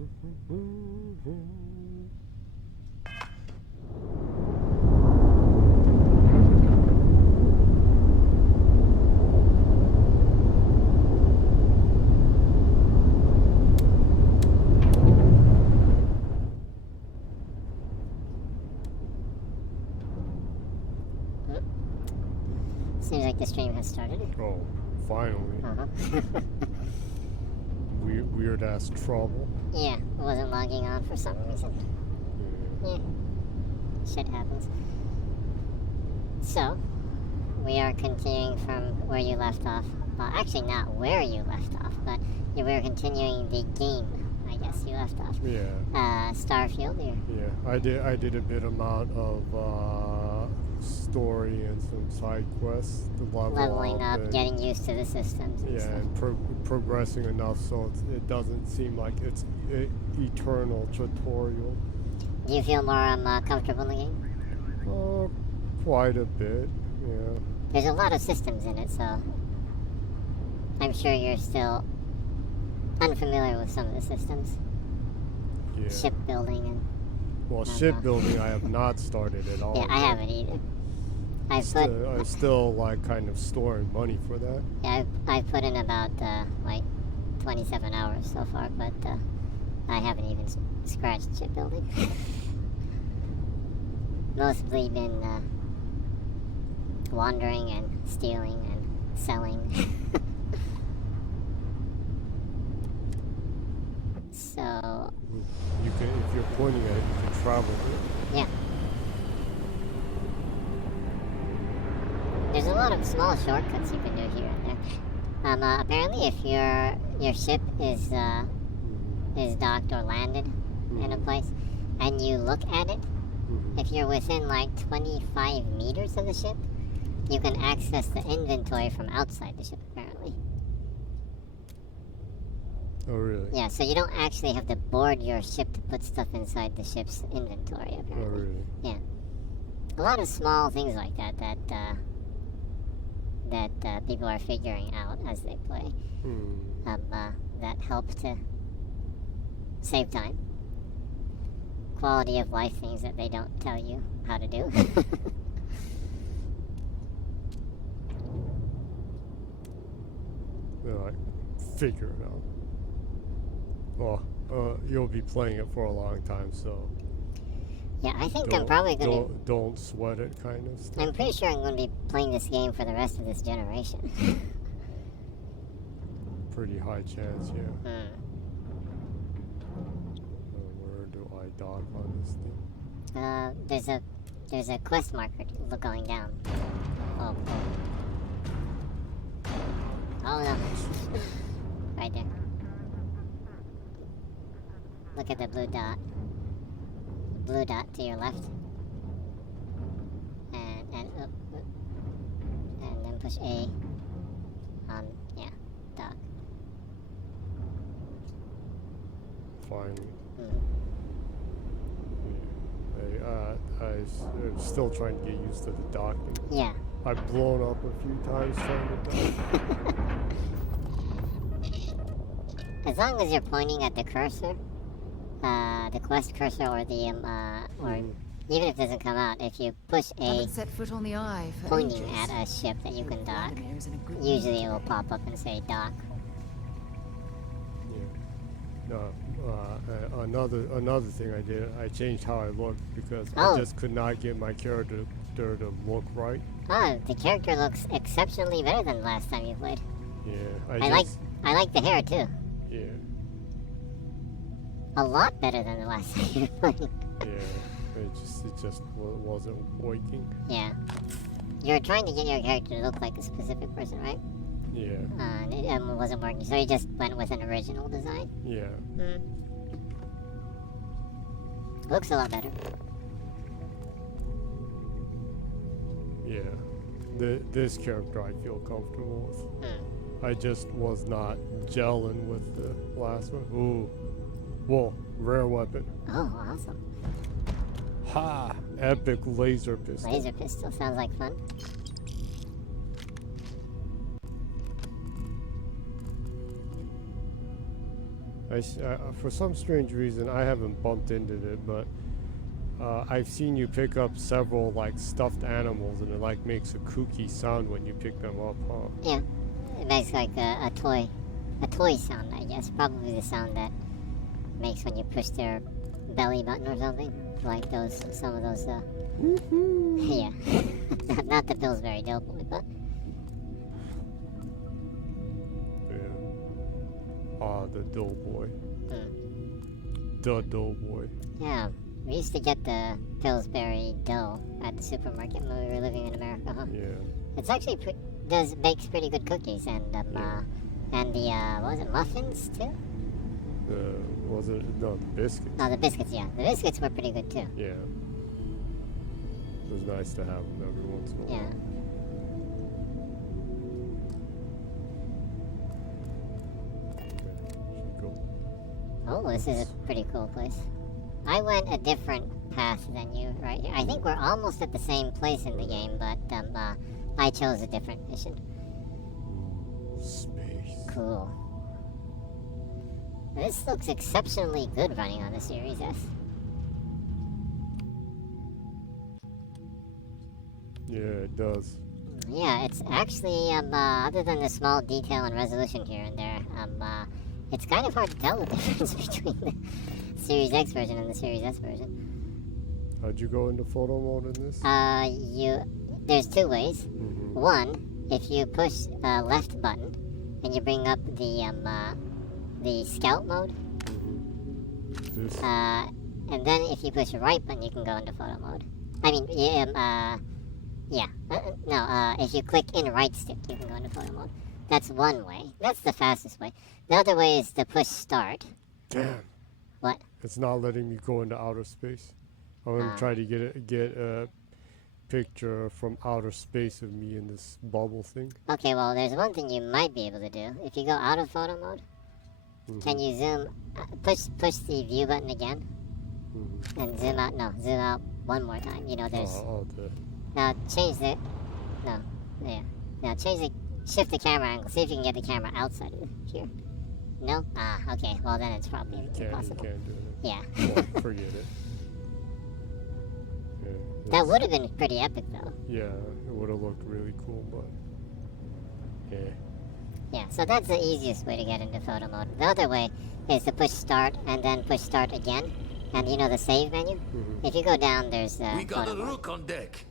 Seems like the stream has started. Oh, finally. Weird ass trouble. Yeah, it wasn't logging on for some reason. Yeah. Shit happens. So, we are continuing from where you left off. Well, actually not where you left off, but we were continuing the game, I guess you left off. Yeah. Starfield here. Yeah, I did a bit amount of story and some side quests to Leveling up, and getting used to the systems and stuff. and progressing enough so it doesn't seem like it's eternal tutorial. Do you feel more comfortable in the game? Quite a bit, yeah. There's a lot of systems in it, so I'm sure you're still unfamiliar with some of the systems. Yeah. Shipbuilding and... Well, shipbuilding I have not started at all. Yeah, I haven't either. I'm still like kind of storing money for that. Yeah, I've put in about like 27 hours so far, but I haven't even scratched shipbuilding. Mostly been wandering and stealing and selling. So you can, if you're pointing at it, you can travel with it. Yeah. There's a lot of small shortcuts you can do here and there. Apparently, if your ship is docked or landed in a place, and you look at it, if you're within like 25 meters of the ship, you can access the inventory from outside the ship, apparently. Oh, really? Yeah, so you don't actually have to board your ship to put stuff inside the ship's inventory, apparently. Oh, really? Yeah. A lot of small things like that people are figuring out as they play. That help to save time. Quality of life things that they don't tell you how to do. They're like, figure it out. Well, you'll be playing it for a long time, so... Yeah, I think I'm probably gonna... Don't sweat it, kind of stuff. I'm pretty sure I'm gonna be playing this game for the rest of this generation. Pretty high chance, yeah. Where do I dock on this thing? There's a quest marker going down. Oh no. Right there. Look at the blue dot. Blue dot to your left. And up. And then push A on, dock. Finally. I'm still trying to get used to the docking. Yeah. I've blown up a few times trying to dock. As long as you're pointing at the cursor, the quest cursor, or the or even if it doesn't come out, if you push A set foot on the eye for pointing ages. at a ship that you can dock, usually it will pop up and say dock. Yeah. No. Another thing I did, I changed how I looked because I just could not get my character to look right. Oh, the character looks exceptionally better than last time you played. Yeah. I like the hair too. Yeah. A lot better than the last time you played. Yeah. It just wasn't working. Yeah. You were trying to get your character to look like a specific person, right? Yeah. And it wasn't working, so you just went with an original design? Yeah. Looks a lot better. Yeah. This character I feel comfortable with. I just was not gelling with the last one. Ooh. Whoa. Rare weapon. Oh, awesome. Ha! Epic laser pistol. Laser pistol sounds like fun. For some strange reason, I haven't bumped into it, but I've seen you pick up several like stuffed animals, and it like makes a kooky sound when you pick them up, huh? Yeah, it makes like a toy sound, I guess. Probably the sound that makes when you push their belly button or something, like some of those. Yeah, not the Pillsbury Doughboy, but Yeah. Ah, the Doughboy. mm. The Doughboy. Yeah, we used to get the Pillsbury dough at the supermarket when we were living in America, huh? Yeah. It's actually bakes pretty good cookies and the what was it, muffins too? Was it no the biscuits? No, the biscuits. Yeah, the biscuits were pretty good too. Yeah. It was nice to have them every once in a while. Yeah. Should go. Oh, this is a pretty cool place. I went a different path than you right here. I think we're almost at the same place in the game, but I chose a different mission. Space. Cool. This looks exceptionally good running on the Series S. Yeah, it does. Yeah, it's actually, other than the small detail and resolution here and there, it's kind of hard to tell the difference between the Series X version and the Series S version. How'd you go into photo mode in this? There's two ways. Mm-hmm. One, if you push left button and you bring up the scout mode, This. and then if you push right button, you can go into photo mode. I mean, if you click in right stick, you can go into photo mode. That's one way. That's the fastest way. The other way is to push start. Damn. What? It's not letting me go into outer space. I'm gonna try to get a picture from outer space of me in this bubble thing. Okay, well, there's one thing you might be able to do. If you go out of photo mode, can you zoom? Push the view button again, and zoom out. No, zoom out one more time. You know, there's. Now change the. No, there. Now change the. Shift the camera angle. See if you can get the camera outside of here. No? Ah, okay. Well, then it's probably impossible. You can't do it. Yeah. Well, forget it. Yeah, That would have been pretty epic, though. Yeah, it would have looked really cool, but yeah. Yeah, so that's the easiest way to get into photo mode. The other way is to push start and then push start again. And you know the save menu? If you go down, there's We got photo a mode. rook on deck.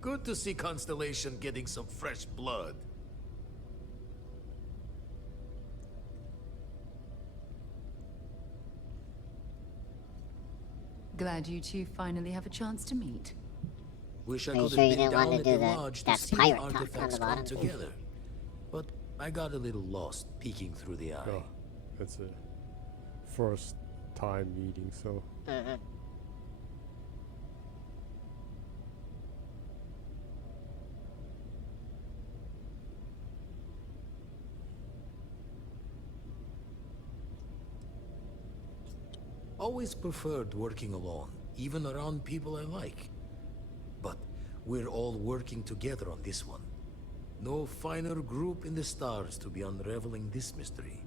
Good to see Constellation getting some fresh blood. Glad you two finally have a chance to meet. Wish I Are you could sure you have been didn't want down to at do the that- lodge to that see pirate the talk on the artifacts come bottom thing? together. But I got a little lost peeking through the eye. Oh, it's a first time meeting, so Always preferred working alone, even around people I like. But we're all working together on this one. No finer group in the stars to be unraveling this mystery.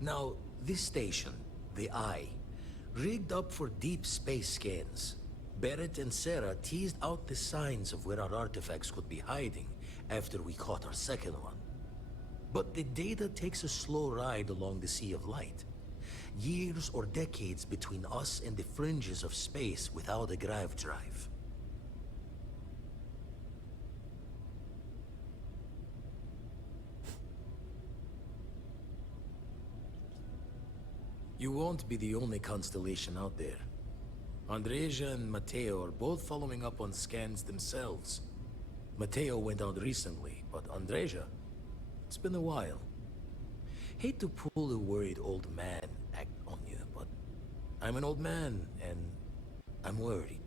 Now, this station, the Eye, rigged up for deep space scans. Barrett and Sarah teased out the signs of where our artifacts could be hiding after we caught our second one. But the data takes a slow ride along the Sea of Light. Years or decades between us and the fringes of space without a grav drive. You won't be the only constellation out there. Andreja and Mateo are both following up on scans themselves. Mateo went out recently, but Andreja, it's been a while. Hate to pull the worried old man act on you, but I'm an old man, and I'm worried.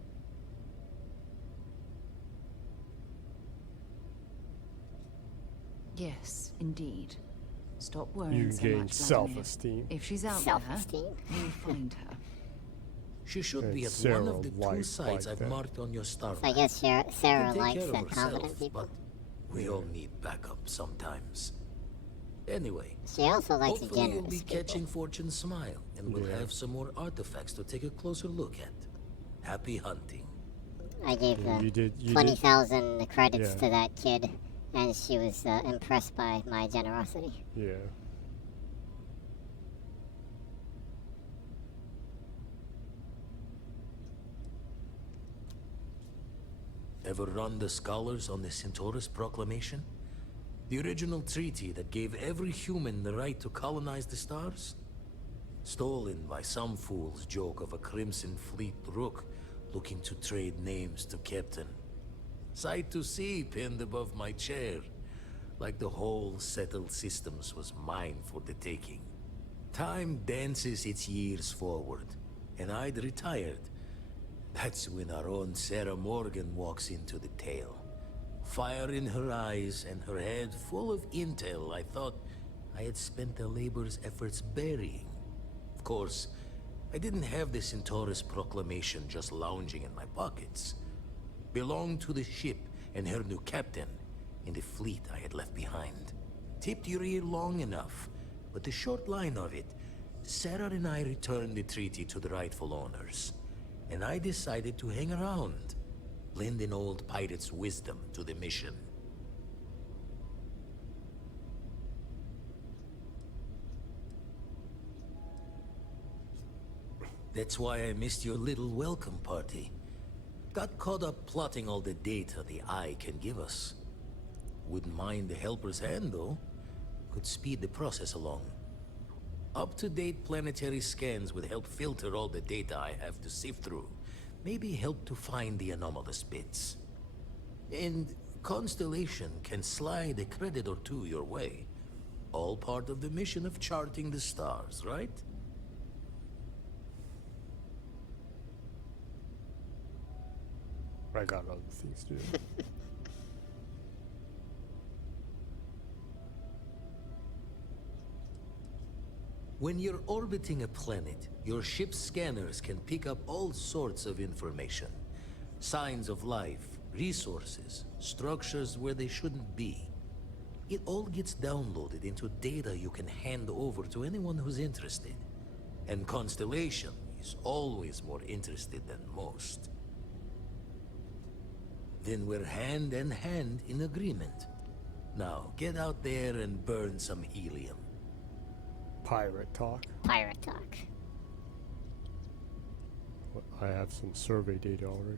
Yes, indeed. Stop you worrying so gain much, Vladimir. self-esteem. If she's out Self-esteem. there, we'll find her. She should And be at Sarah one of the two likes sites like I've that. marked on your star So I map. guess Sarah She can take likes care of confident herself, people. but we all need backup sometimes. Anyway, She also likes hopefully you'll generous be people. catching Fortune's smile, and we'll Yeah. have some more artifacts to take a closer look at. Happy hunting. I gave You did. 20,000 credits Yeah. to that kid, and she was impressed by my generosity. Yeah. Ever run the scholars on the Centaurus Proclamation? The original treaty that gave every human the right to colonize the stars? Stolen by some fool's joke of a Crimson Fleet rook looking to trade names to Captain. Sight to see pinned above my chair, like the whole settled systems was mine for the taking. Time dances its years forward, and I'd retired. That's when our own Sarah Morgan walks into the tale. Fire in her eyes and her head full of intel I thought I had spent the labor's efforts burying. Of course, I didn't have the Centaurus Proclamation just lounging in my pockets. Belonged to the ship and her new captain in the fleet I had left behind. Tipped your ear long enough, but the short line of it, Sarah and I returned the treaty to the rightful owners. And I decided to hang around, lend an old pirate's wisdom to the mission. That's why I missed your little welcome party. Got caught up plotting all the data the Eye can give us. Wouldn't mind the helper's hand, though. Could speed the process along. Up-to-date planetary scans would help filter all the data I have to sift through. Maybe help to find the anomalous bits. And Constellation can slide a credit or two your way. All part of the mission of charting the stars, right? I got other things to do. When you're orbiting a planet, your ship's scanners can pick up all sorts of information. Signs of life, resources, structures where they shouldn't be. It all gets downloaded into data you can hand over to anyone who's interested. And Constellation is always more interested than most. Then we're hand in hand in agreement. Now, get out there and burn some helium. Pirate talk. Pirate talk. I have some survey data already.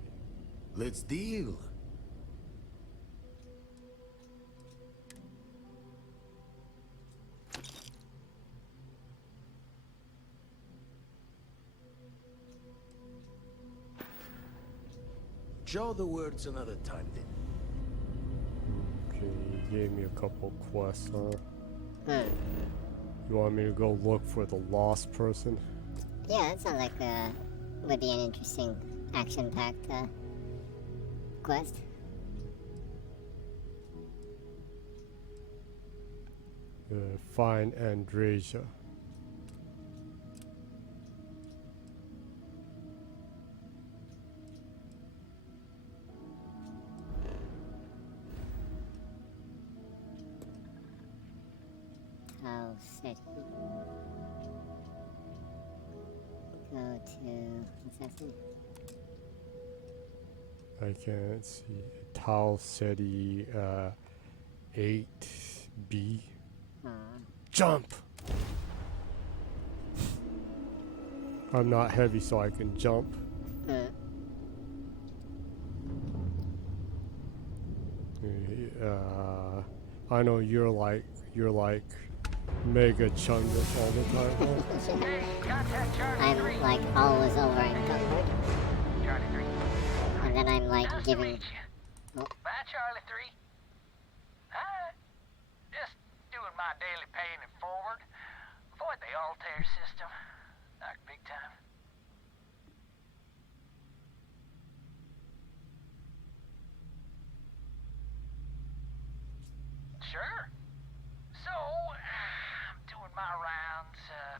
Let's deal. Jaw the words another time then. Okay, you gave me a couple quests, huh? Hmm. You want me to go look for the lost person? Yeah, that sounds like would be an interesting action-packed quest. Find Andresia. Tau City. Go to, what's that thing? I can't see. Tau City 8B. Jump! I'm not heavy, so I can jump. I know you're like mega chungus all the time. Huh? I'm like always over encumbered. Charlie 3. And then I'm like Nice to giving. meet you. Oh. Bye, Charlie 3. Hi. Just doing my daily paying it forward. Avoid the Altair system. Like big time. Sure. So, I'm doing my rounds,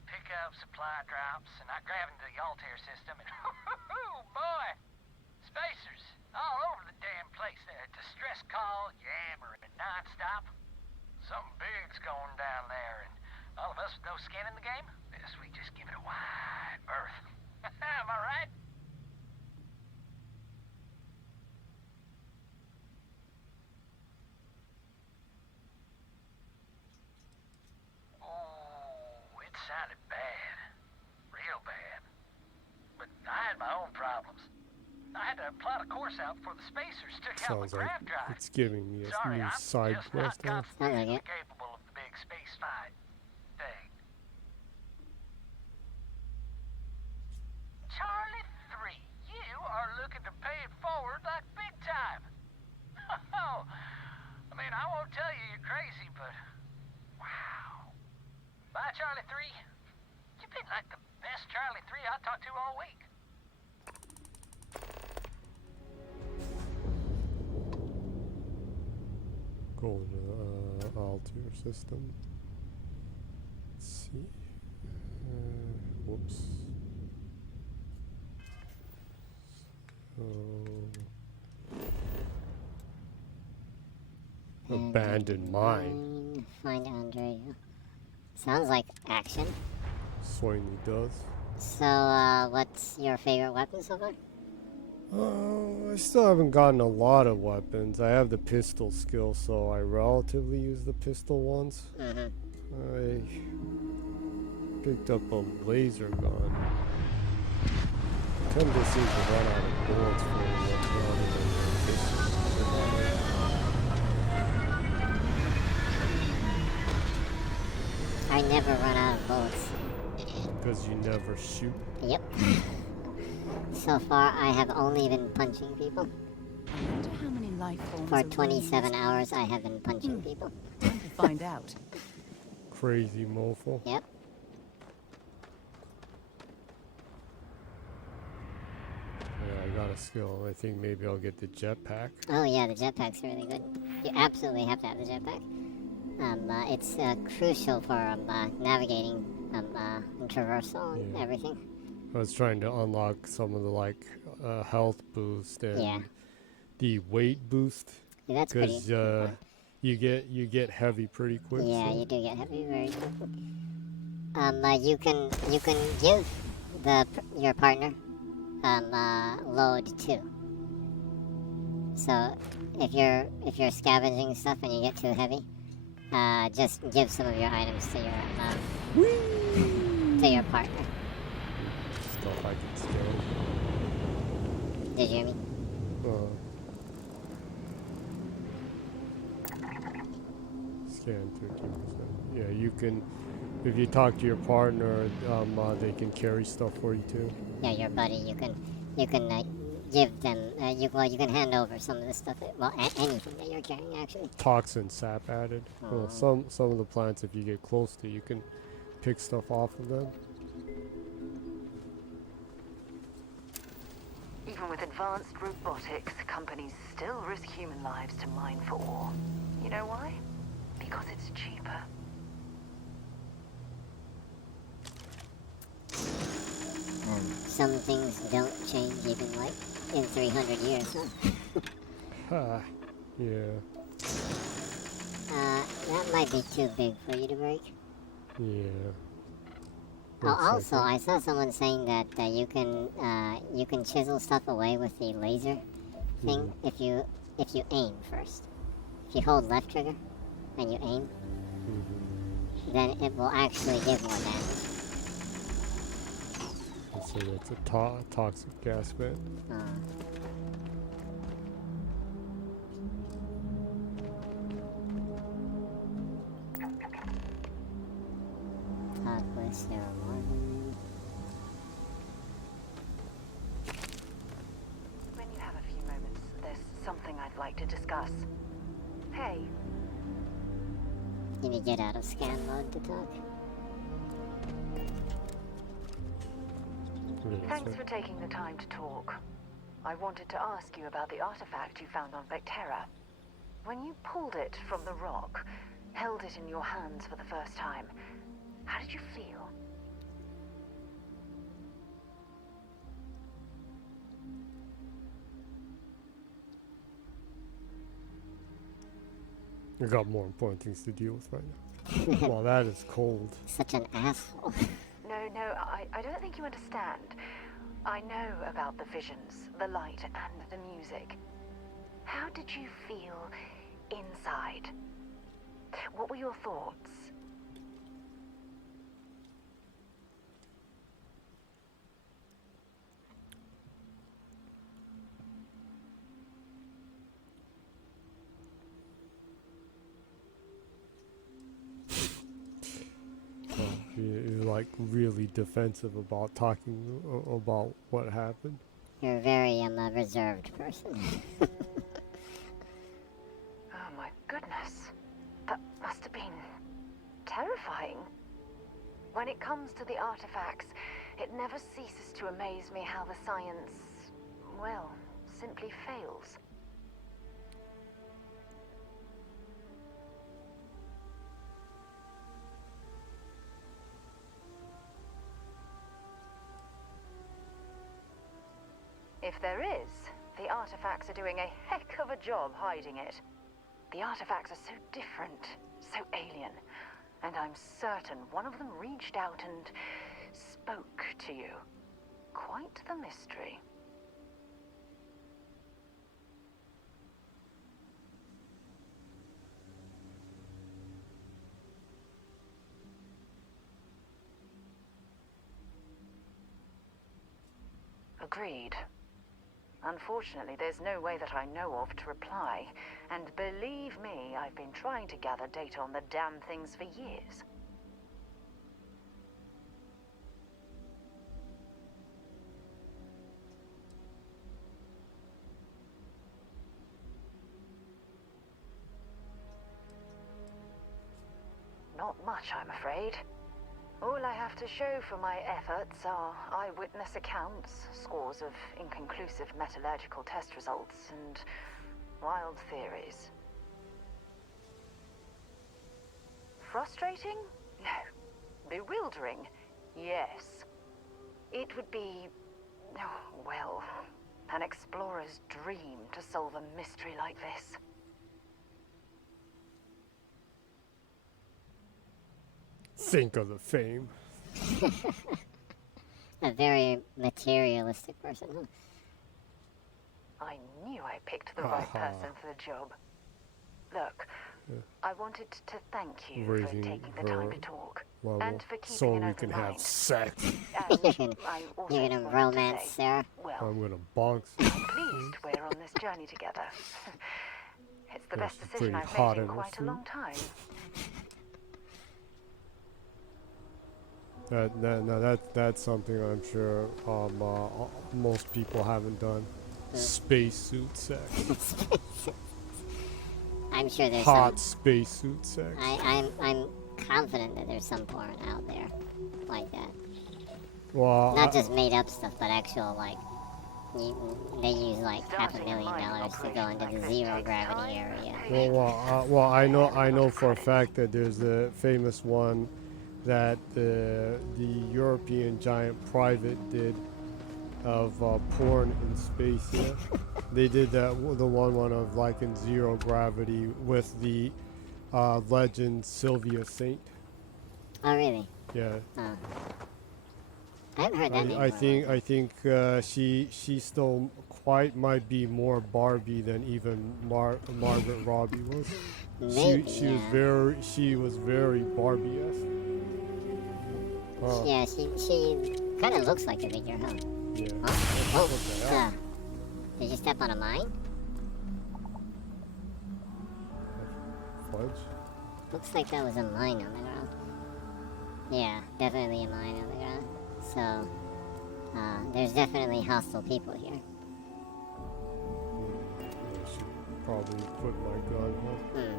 pick up supply drops, and I grab into the Altair system, and oh boy, spacers all over the damn place. Distress call, yammering nonstop. Something big's going down there, and all of us with no skin in the game, yes, we just give it a wide berth. Am I right? Oh, it sounded bad. Real bad. But I had my own problems. I had to plot a course out before the spacers took out my Sounds like grav drive. it's giving me a Sorry, new I'm side just not quest now. constitutionally it. capable of the big space fight thing. Charlie 3, you are looking to pay it forward like big time. Oh, I mean, I won't tell you you're crazy, but wow. Bye, Charlie 3. You've been like the best Charlie 3 I talked to all week. Go into the Altair system. Let's see. Whoops. So, abandoned mine. Find Andrea. Sounds like action. Certainly does. So, what's your favorite weapon so far? I still haven't gotten a lot of weapons. I have the pistol skill, so I relatively use the pistol ones. I picked up a laser gun. I tend to seem to run out of bullets for it rather than the pistol. I never run out of bullets. Because you never shoot. Yep. So far, I have only been punching people. I wonder how many life forms For are running 27 this hours, I have been punching people. Time to find out. Crazy mofo. Yep. Yeah, I got a skill. I think maybe I'll get the jetpack. Oh yeah, the jetpack's really good. You absolutely have to have the jetpack. It's crucial for navigating and traversal and Yeah. everything. I was trying to unlock some of the health boost and Yeah. the weight boost Yeah, that's pretty because important. you get heavy pretty quick. Yeah, so. you do get heavy very quickly. You can give your partner load too. So if you're scavenging stuff and you get too heavy, just give some of your items to your partner. Stuff I can steal. Did you hear me? Scan 13%. Yeah, you can. If you talk to your partner, they can carry stuff for you too. Yeah, your buddy. You can give them. You can hand over some of the stuff. Anything that you're carrying actually. Toxin sap added. Well, some of the plants, if you get close to, you can pick stuff off of them. Even with advanced robotics, companies still risk human lives to mine for ore. You know why? Because it's cheaper. Some things don't change even like in 300 years, huh? Yeah. That might be too big for you to break. Yeah. Oh, Looks also, like I saw someone saying that you can chisel stuff away with the laser thing if you aim first. If you hold left trigger and you aim, then it will actually give more damage. So that's a toxic gas vent. Talk with Sarah Morgan. When you have a few moments, there's something I'd like to discuss. Hey, You need to get out of scan mode to talk. thanks for taking the time to talk. I wanted to ask you about the artifact you found on Vectera. When you pulled it from the rock, held it in your hands for the first time, how did you feel? I got more important things to deal with right now. Well, that is cold. Such an asshole. No, I don't think you understand. I know about the visions, the light, and the music. How did you feel inside? What were your thoughts? You're like really defensive about talking about what happened. You're a very reserved person. Oh my goodness. That must have been terrifying. When it comes to the artifacts, it never ceases to amaze me how the science, well, simply fails. If there is, the artifacts are doing a heck of a job hiding it. The artifacts are so different, so alien, and I'm certain one of them reached out and spoke to you. Quite the mystery. Agreed. Unfortunately, there's no way that I know of to reply. And believe me, I've been trying to gather data on the damn things for years. Not much, I'm afraid. All I have to show for my efforts are eyewitness accounts, scores of inconclusive metallurgical test results, and wild theories. Frustrating? No. Bewildering? Yes. It would be, oh, well, an explorer's dream to solve a mystery like this. Think of the fame. A very materialistic person, huh? I knew I picked the right person for the job. Look, I wanted to thank you for Raising taking the time her to talk. level And for keeping so an we open can have mind. sex. And I also You're gonna wanted romance to say, Sarah? well, I'm gonna bonk. I'm pleased we're on this journey together. It's the best She's decision pretty I've hot made in in her quite a suit. long time. That's something I'm sure most people haven't done. Spacesuit sex. I'm sure there's Hot some. spacesuit sex. I'm confident that there's some porn out there like that. Well, Not just made up stuff, but actual like they use like $500,000 to go into the zero gravity area. well, I know for a fact that there's a famous one that the European giant private did of porn in space. Yeah, they did the one of like in zero gravity with the legend Sylvia Saint. Oh really? Yeah. Oh. I haven't heard that name. I think she still quite might be more Barbie than even Margaret Robbie was. Maybe, She was very Barbie-esque. Yeah, she kind of looks like a figure, huh? Yeah. Oh, did you step on a mine? Fudge. Looks like that was a mine on the ground. Yeah, definitely a mine on the ground. So, there's definitely hostile people here. I should probably put my gun on.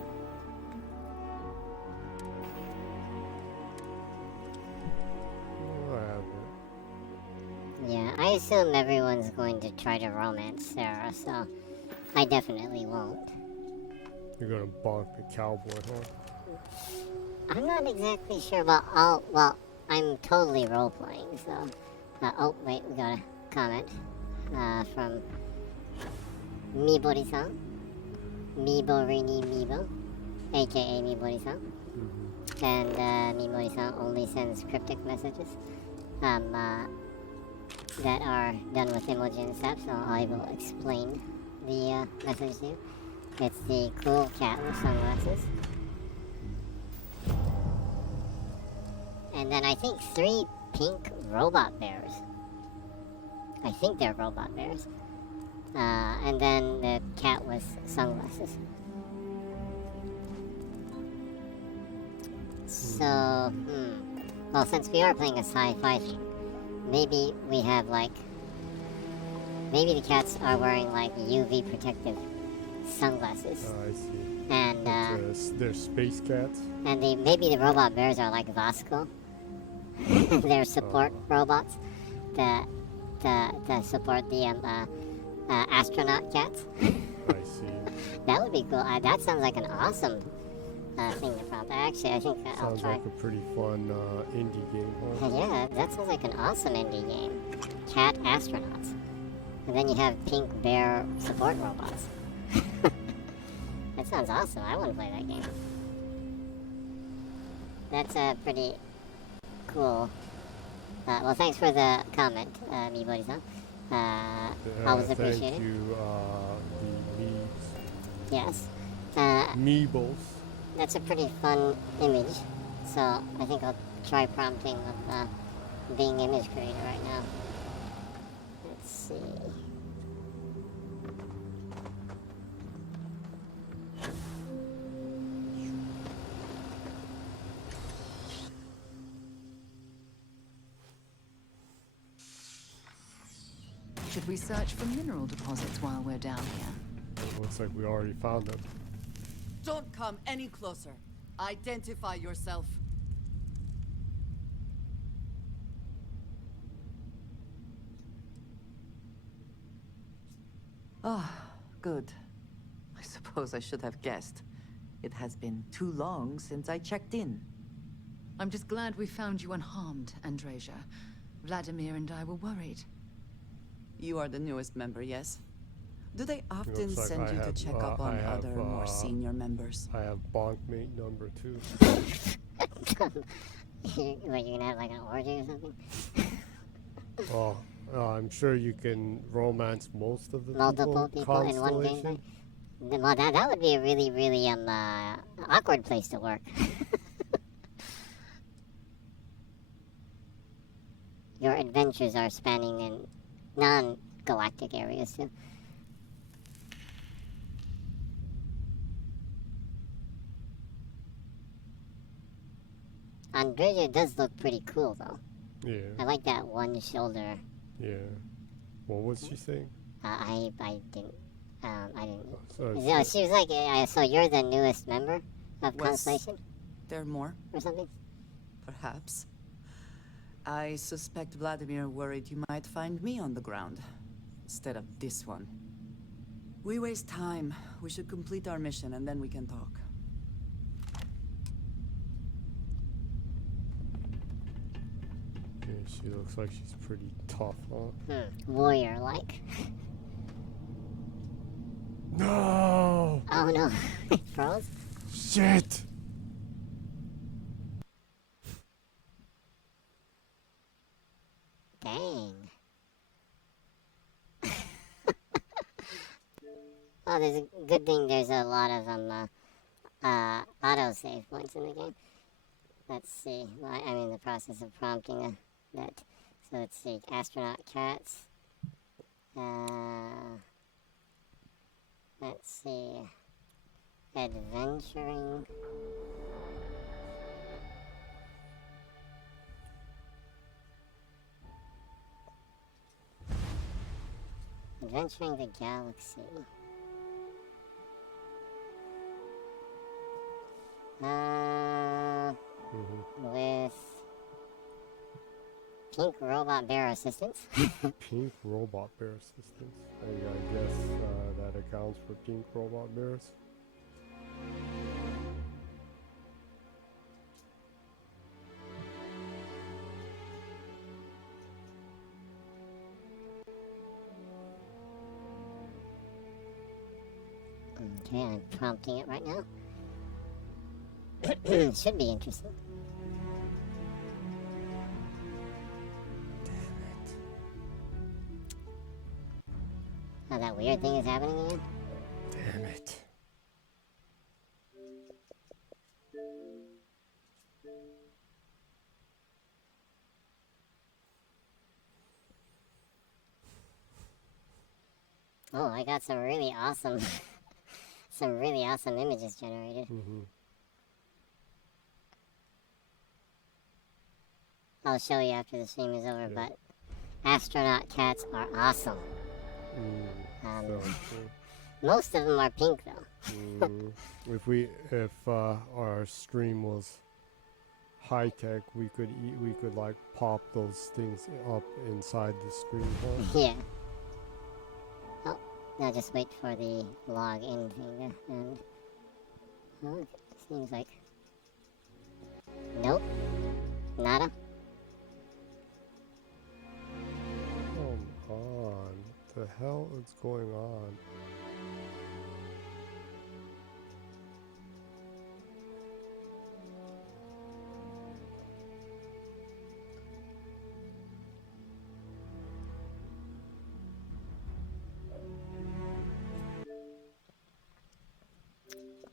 Yeah, I assume everyone's going to try to romance Sarah, so I definitely won't. You're gonna bonk the cowboy, huh? I'm not exactly sure, but I'm totally role-playing, so... oh, wait, we got a comment from Mibori-san. Miborini Mibo. aka Mimori-san. And Mimori-san only sends cryptic messages that are done with emoji and stuff, so I will explain the message to you. It's the cool cat with sunglasses. And then I think 3 pink robot bears. I think they're robot bears. And then the cat with sunglasses. So, well, since we are playing a sci-fi theme, maybe we have like, maybe the cats are wearing like UV protective sunglasses. I see. And They're space cats. and maybe the robot bears are like Vasco. They're support robots that support the astronaut cats. I see. That would be cool. That sounds like an awesome thing to prompt. Actually, I think I'll Sounds try. like a pretty fun indie game. Huh? Yeah, that sounds like an awesome indie game. Cat astronauts. And then you have pink bear support robots. That sounds awesome. I want to play that game. That's pretty cool. Well, thanks for the comment, Mibori-san. Always appreciate Thank it. you, the Yes. Meebles. That's a pretty fun image. So I think I'll try prompting with being image creator right now. Let's see. Should we search for mineral deposits while we're down here? It looks like we already found them. Don't come any closer. Identify yourself. Ah, good. I suppose I should have guessed. It has been too long since I checked in. I'm just glad we found you unharmed, Andreja. Vladimir and I were worried. You are the newest member, yes? Do they often Looks like send I you have, to check up on I have, other, more senior members? I have bonkmate number 2. What, you're gonna have like an orgy or something? Oh, I'm sure you can romance most of the Multiple people in one Constellation. gameplay? Well, that would be a really, really awkward place to work. Your adventures are spanning in non-galactic areas too. Andrea does look pretty cool though. Yeah, I like that one shoulder. yeah. What was she saying? I didn't. I didn't. So No, she was like, so you're the newest member of Was- Constellation There more? or something? Perhaps. I suspect Vladimir worried you might find me on the ground, instead of this one. We waste time. We should complete our mission and then we can talk. okay, she looks like she's pretty tough, huh? Warrior-like. No! Oh no, it froze? Shit! Dang. Oh, there's a good thing there's a lot of auto-save points in the game. Let's see. Well, I'm in the process of prompting that. So let's see. Astronaut cats. Let's see. Adventuring. Adventuring the galaxy. With pink robot bear assistance. Pink robot bear assistance. I guess that accounts for pink robot bears. Okay, I'm prompting it right now. Should be interesting. Oh, that weird thing is happening again? Damn it. Oh, I got some really awesome, some really awesome images generated. Mm-hmm. I'll show you after the stream is over, Yeah. but astronaut cats are awesome. So cool. Most of them are pink though. If our stream was high tech, we could like pop those things up inside the screen. Huh? Yeah. Oh, now just wait for the login thing to end. Oh, seems like. Nope. Nada. Come on. The hell is going on?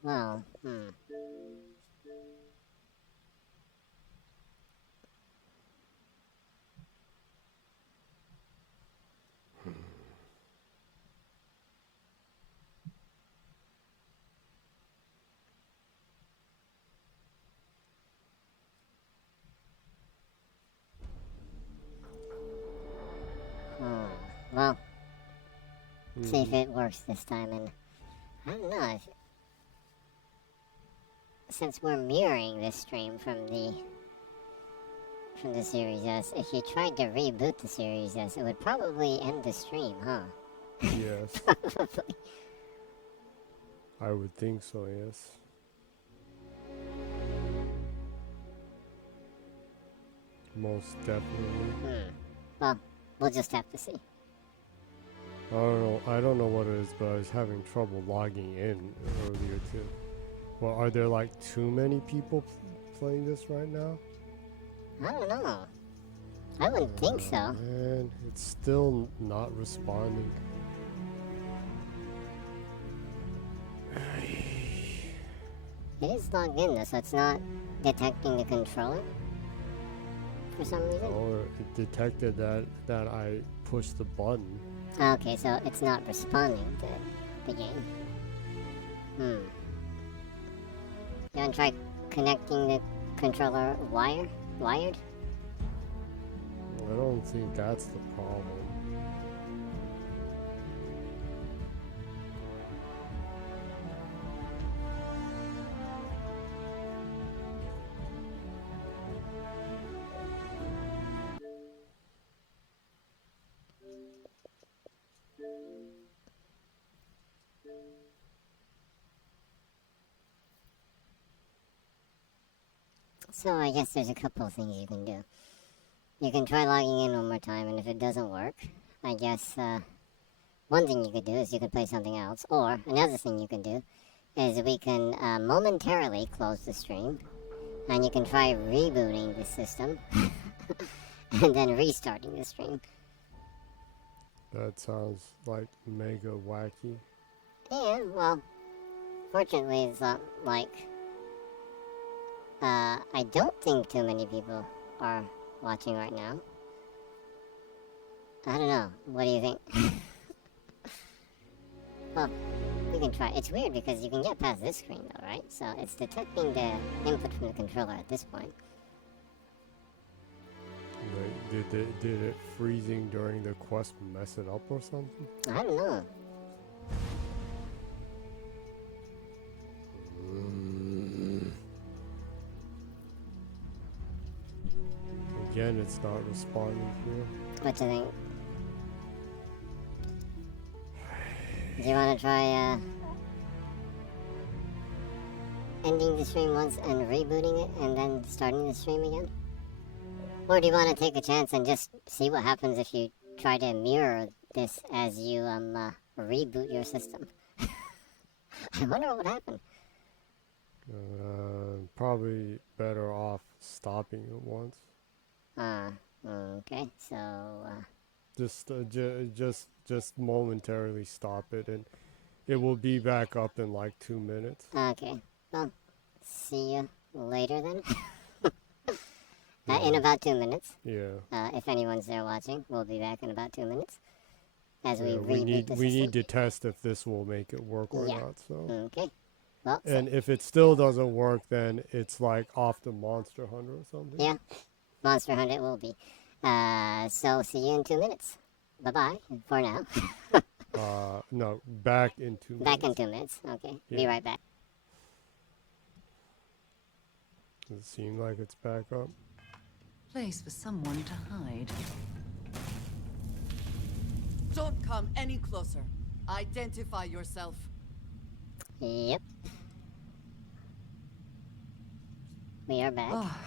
Well, well, see if it works this time, and I don't know if, since we're mirroring this stream from the Series S, if you tried to reboot the Series S, it would probably end the stream, huh? Yes. Probably. I would think so, yes. Most definitely. Well, we'll just have to see. I don't know what it is, but I was having trouble logging in earlier too. Well, are there like too many people playing this right now? I don't know. I wouldn't think so. Man, it's still not responding. It is logged in though, so it's not detecting the controller for some reason. Or it detected that I pushed the button. Okay, so it's not responding to the game. You wanna try connecting the controller wired? I don't think that's the problem. So I guess there's a couple of things you can do. You can try logging in one more time, and if it doesn't work, I guess one thing you could do is you could play something else. Or another thing you can do is we can momentarily close the stream, and you can try rebooting the system, and then restarting the stream. That sounds like mega wacky. Yeah, well, fortunately it's not like... I don't think too many people are watching right now. I don't know. What do you think? Well, we can try. It's weird because you can get past this screen though, right? So it's detecting the input from the controller at this point. Like, did it freezing during the quest mess it up or something? I don't know. Again, it's not responding here. What do you think? Do you want to try ending the stream once and rebooting it and then starting the stream again? Or do you want to take a chance and just see what happens if you try to mirror this as you reboot your system? I wonder what would happen. Probably better off stopping it once. Okay. So, Just momentarily stop it, and it will be back up in like 2 minutes. okay. Well, see you later then. In about 2 minutes. Yeah. If anyone's there watching, we'll be back in about 2 minutes. As we Yeah, reboot the we system. need to test if this will make it work or Yeah. not. So. Okay. Well, And if it still doesn't work, then it's like off the Monster Hunter or something. yeah. Monster Hunter it will be. So see you in 2 minutes. Bye-bye for now. No, back in 2 minutes. Back in 2 minutes. Okay. Be Yeah. right back. Does it seem like it's back up? Place for someone to hide. Don't come any closer. Identify yourself. Yep. We are back. Oh,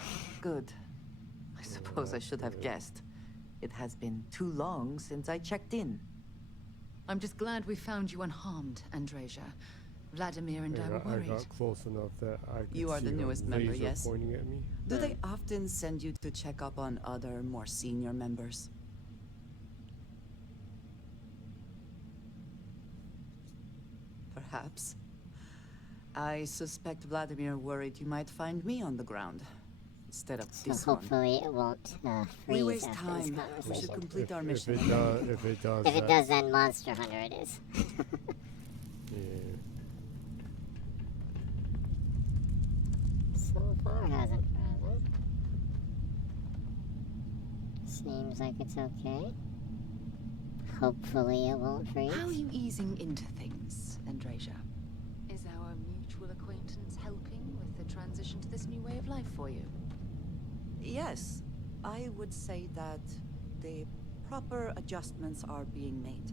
good. I suppose I should have guessed. It has been too long since I checked in. I'm just glad we found you unharmed, Andreja. Vladimir and I were I worried. got close enough that I could You are see the a newest member, laser yes? pointing at me. Do they often send you to check up on other, more senior members? Perhaps. I suspect Vladimir worried you might find me on the ground instead of So this one. hopefully it won't We freeze waste after this time. We conversation. should complete our If mission. it does, if it does, If it that- does, then Monster Hunter it is. Yeah. So far hasn't frozen. Seems like it's okay. Hopefully it won't freeze. How are you easing into things, Andreja? Is our mutual acquaintance helping with the transition to this new way of life for you? Yes, I would say that the proper adjustments are being made.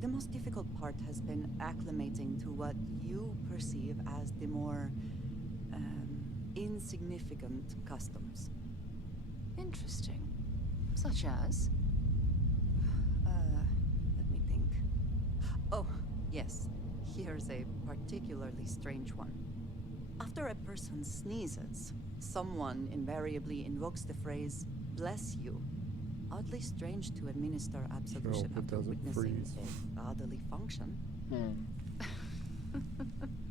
The most difficult part has been acclimating to what you perceive as the more insignificant customs. Interesting. Such as? Let me think. Oh, yes. Here's a particularly strange one. After a person sneezes, someone invariably invokes the phrase, "bless you." Oddly strange to administer absolution hope it after doesn't witnessing freeze. a bodily function.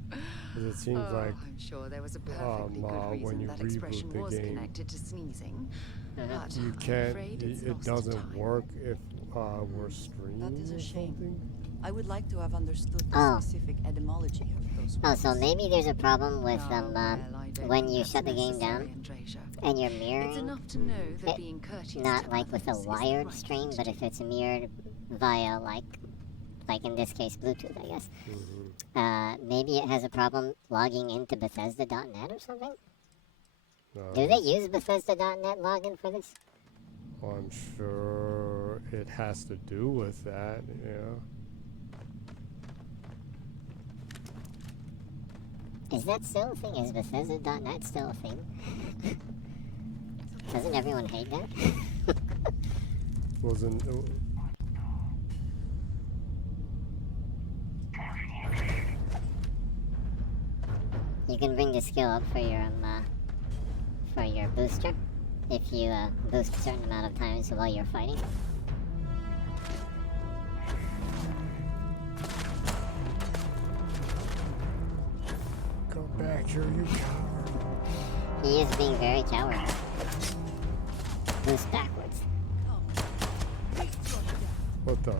Because it seems like I'm sure there was a perfectly good when reason you that reboot expression the was game, connected to sneezing. But you I'm can't. afraid it's It lost to doesn't time. work if we're streaming That is a or shame. something. I would like to have understood the Oh. specific etymology of those Oh, words. so maybe there's a problem with Oh, well, I don't when think you that's shut the game necessary, down Andreja. and you're It's mirroring. enough to know that it- being courteous Not to like with a others is the wired right stream, thing to but if do. it's mirrored via like in this case Bluetooth, I guess. Maybe it has a problem logging into Bethesda.net or something. Do they use Bethesda.net login for this? I'm sure it has to do with that. Yeah. Is that still a thing? Is Bethesda.net still a thing? Doesn't everyone hate that? Wasn't. You can bring the skill up for your booster if you boost a certain amount of times while you're fighting. Come back here, you coward. He is being very cowardly. Boost backwards. What the?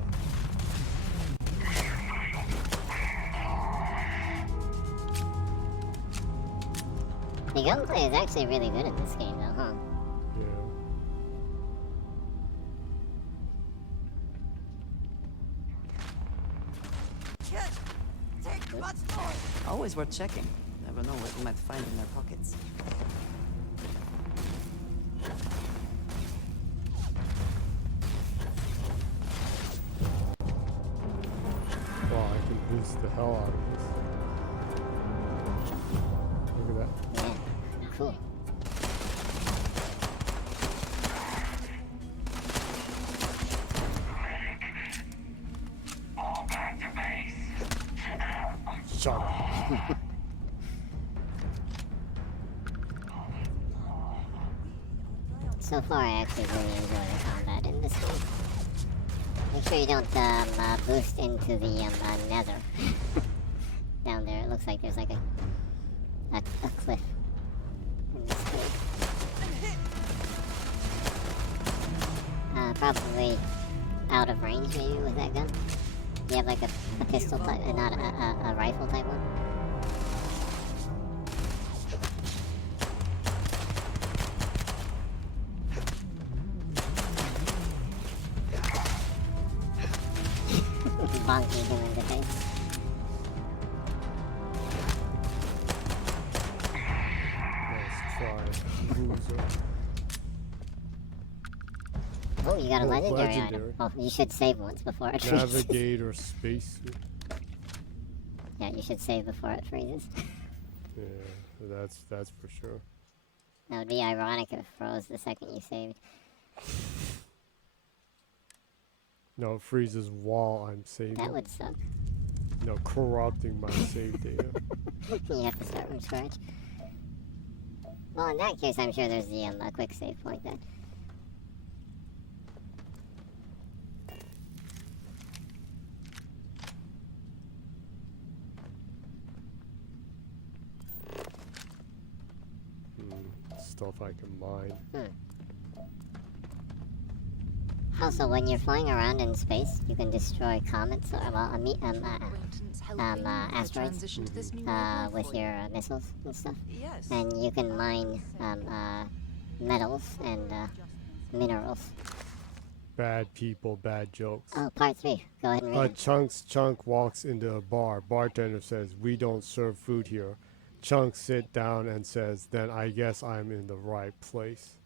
The gunplay is actually really good in this game, though, huh? Yeah. Take much more. Always worth checking. Never know what you might find in their pockets. Wow, I can boost the hell out of this. Look at that. Yeah. Cool. Shut up. So far, I actually really enjoy the combat in this game. Make sure you don't boost into the nether. Down there, it looks like there's like a cliff in this cave. Probably out of range maybe with that gun. You have like a pistol type, not a rifle type one. Bonking him in the face. Let's try loser. Oh, you got a Oh, legendary legendary. item. Oh, you should save once before it freezes. Navigator spacesuit. Yeah, you should save before it freezes. Yeah, that's for sure. That would be ironic if it froze the second you saved. No, it freezes while I'm saving. That would suck. No, corrupting my save data. You have to start from scratch. Well, in that case, I'm sure there's the quick save point then. Stuff I can mine. Also, when you're flying around in space, you can destroy comets or asteroids with your missiles and stuff. Yes. And you can mine metals and minerals. Bad people, bad jokes. Oh, part 3. Go ahead and read it. Chunk walks into a bar. Bartender says, "We don't serve food here." Chunk sit down and says, "Then I guess I'm in the right place."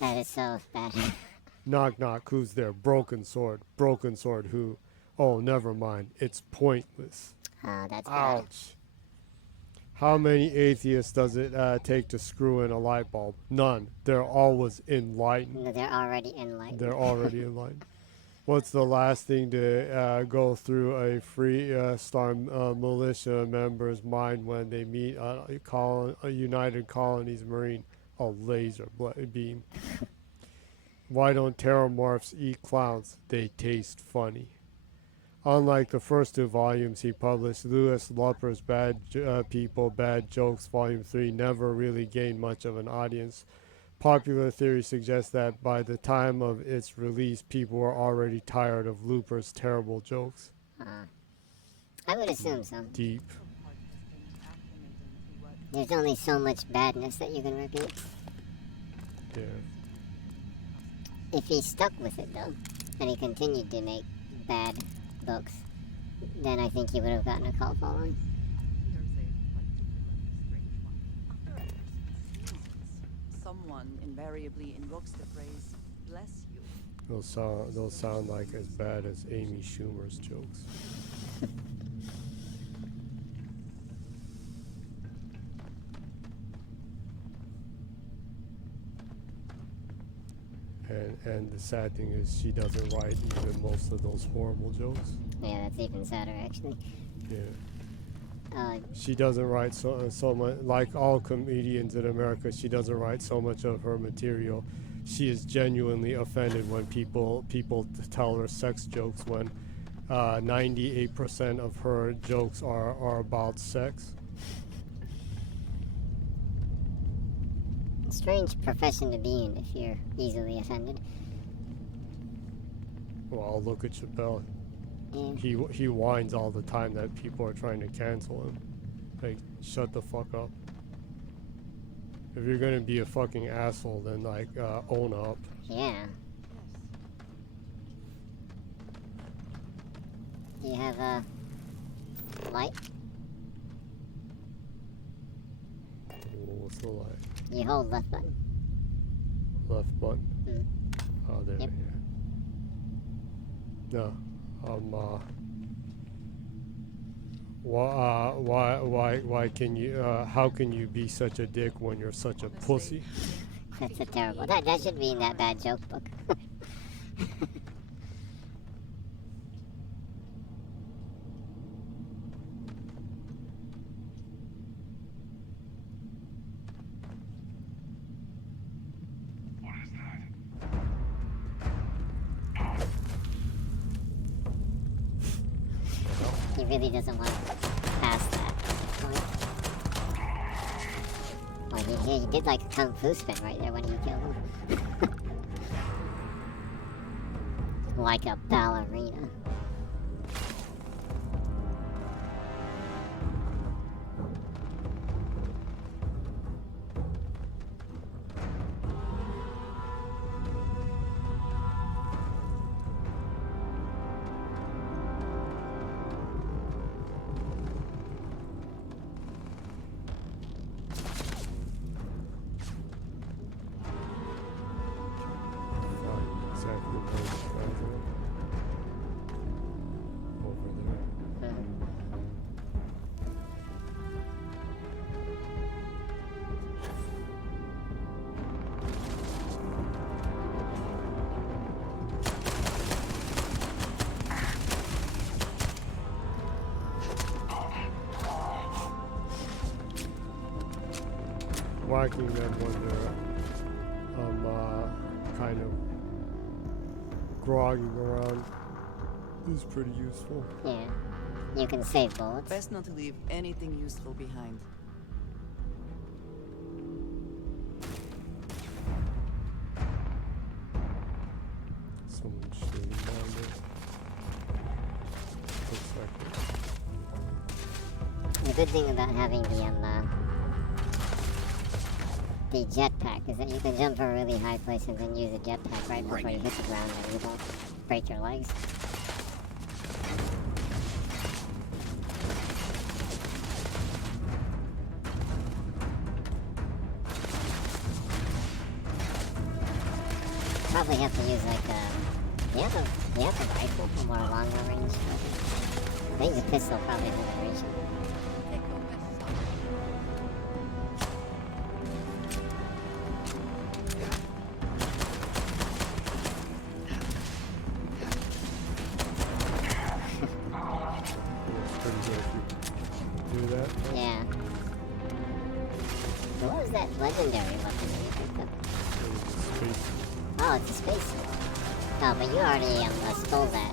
That is so bad. Knock knock, who's there? Broken sword. Broken sword who? Oh, never mind. It's pointless. That's bad. Ouch. How many atheists does it take to screw in a light bulb? None. They're always enlightened. They're already enlightened. They're already enlightened. What's the last thing to go through a free star militia member's mind when they meet a United Colonies Marine? A laser beam. Why don't terramorphs eat clowns? They taste funny. Unlike the first 2 volumes he published, Louis Lupper's Bad People, Bad Jokes, Volume 3 never really gained much of an audience. Popular theory suggests that by the time of its release, people were already tired of Looper's terrible jokes. I would assume so. Deep. There's only so much badness that you can repeat. Yeah. If he stuck with it, though, and he continued to make bad books, then I think he would have gotten a cult following. Someone invariably invokes the phrase, "Bless you." Those sound like as bad as Amy Schumer's jokes. And the sad thing is she doesn't write even most of those horrible jokes. Yeah, that's even sadder, actually. Yeah. She doesn't write so much. Like all comedians in America, she doesn't write so much of her material. She is genuinely offended when people tell her sex jokes when 98% of her jokes are about sex. Strange profession to be in if you're easily offended. Well, look at Chappelle. Yeah. He whines all the time that people are trying to cancel him. Like, shut the fuck up. If you're gonna be a fucking asshole, then like own up. Yeah. Do you have a light? What's the light? You hold left button. Left button. Oh, there. Yep. Yeah. No. Why can you? How can you be such a dick when you're such a pussy? That's a terrible. That should be in that bad joke book. really doesn't want to pass that point. Like, he did like a kung fu spin right there when you killed him. Like a ballerina. Exactly where it's over there. Whacking them when they're kind of grogging around is pretty useful. Yeah. You can save bullets. Best not to leave anything useful behind. Someone shooting down there. Looks like it. The good thing about having the jetpack is that you can jump from a really high place and then use a jetpack right before you hit the ground and you don't break your legs. Probably have to use like you have a rifle for more longer range. I think the pistol probably doesn't reach it. Yeah. What was that legendary weapon that you picked up? Oh, it's a space suit. Oh, but you already stole that.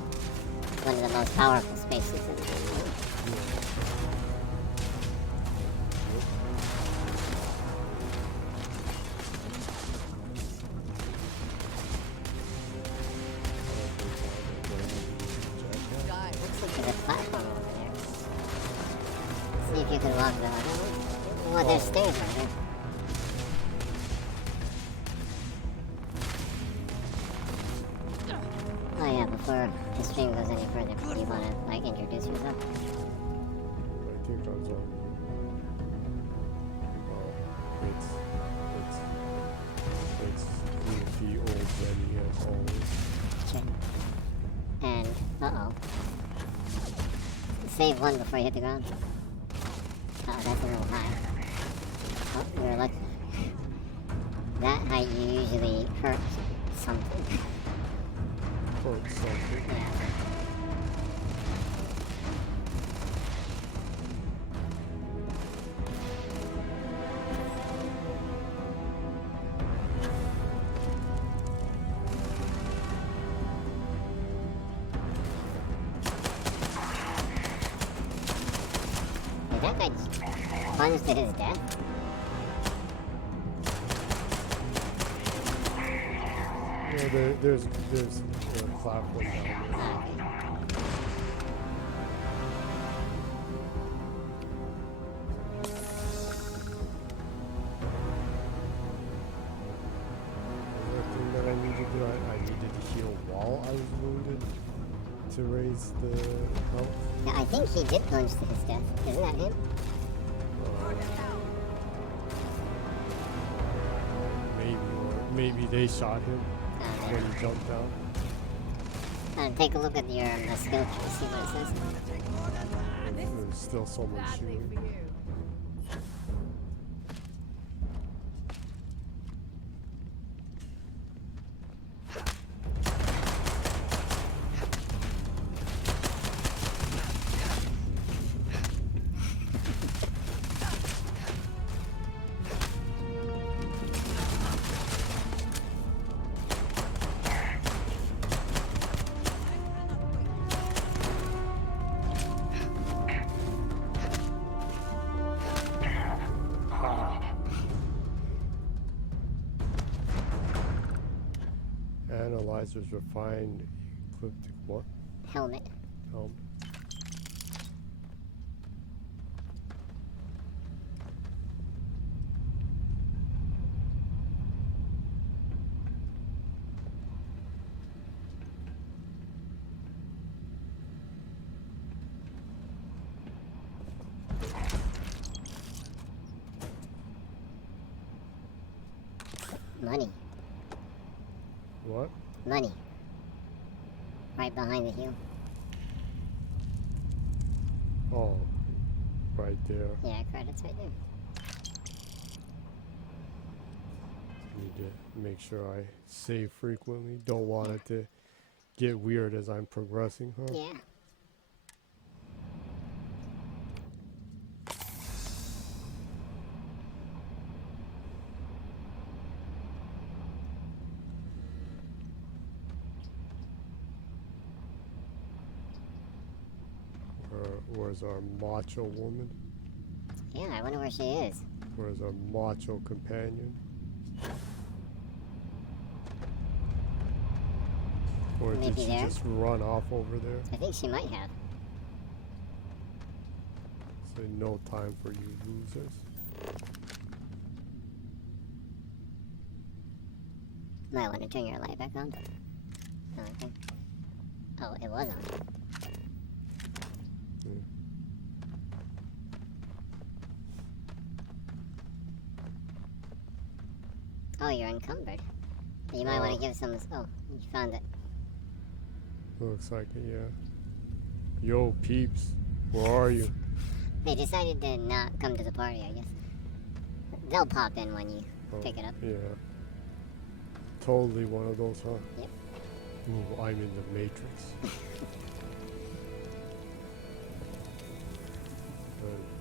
One of the most powerful space suits in the game. Looks like there's a platform over there. See if you can walk the other way. Well, there's stairs right there. Oh yeah, before the stream goes any further, do you want to, like, introduce yourself? I think that's all. It's the old Rennie as always. Okay. And, uh-oh. Save one before you hit the ground. Oh, that's a little high. Oh, you're lucky. That height you usually hurt something. Hurt something. Yeah. Did that guy just plunge to his death? Yeah, there's a platform down there. Ah, okay. The thing that I needed to do, I needed to heal while I was wounded to raise the health. Yeah, I think he did plunge to his death. Isn't that him? Maybe they shot him Oh, when he jumped out. take a look at your skill tree, see what it says. There's still someone shooting. Analyzers refined ecliptic what? Helmet. Helmet. Money. What? Money. Right behind the hill. Oh, right there. Yeah, credits right there. Need to make sure I save frequently. Don't want it to get weird as I'm progressing, huh? Yeah. Where's our macho woman? Yeah, I wonder where she is. Where's our macho companion? Or did Maybe she there? just run off over there? I think she might have. Say no time for you losers. Might want to turn your light back on. Oh, okay. Oh, it was on. Yeah. Oh, you're encumbered. You might want to give some. Oh, you found it. Looks like it, yeah. Yo, peeps, where are you? They decided to not come to the party, I guess. They'll pop in when you pick it up. Yeah. Totally one of those, huh? Yep. Ooh, I'm in the Matrix.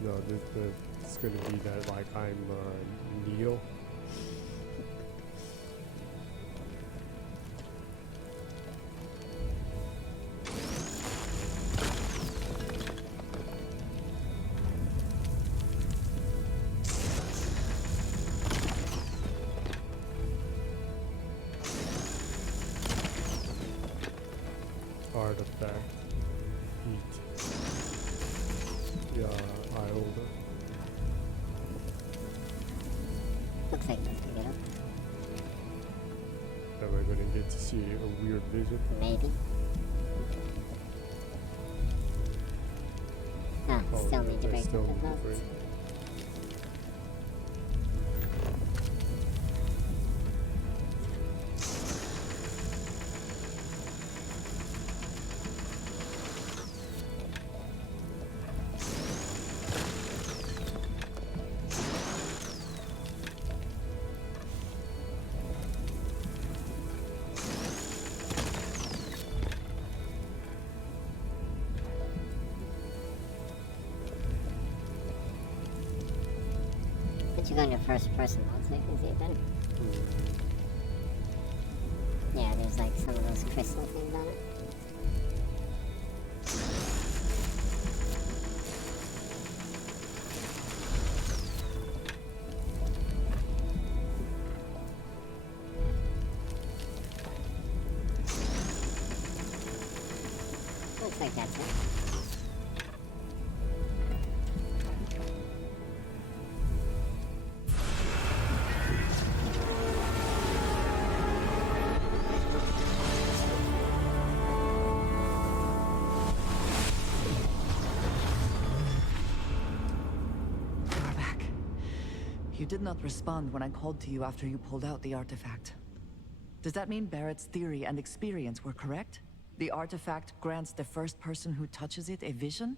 No, it's gonna be that like I'm Neo. Artifact. Heat. Yeah, iota. Looks like this can get up. Am I gonna get to see a weird vision? Maybe. Ah, Oh, still need to I break still the need to box. break. But you go into first person mode so you can see it better. Yeah, there's like some of those crystal things on it. Looks like that's it. You're back. You did not respond when I called to you after you pulled out the artifact. Does that mean Barrett's theory and experience were correct? The artifact grants the first person who touches it a vision?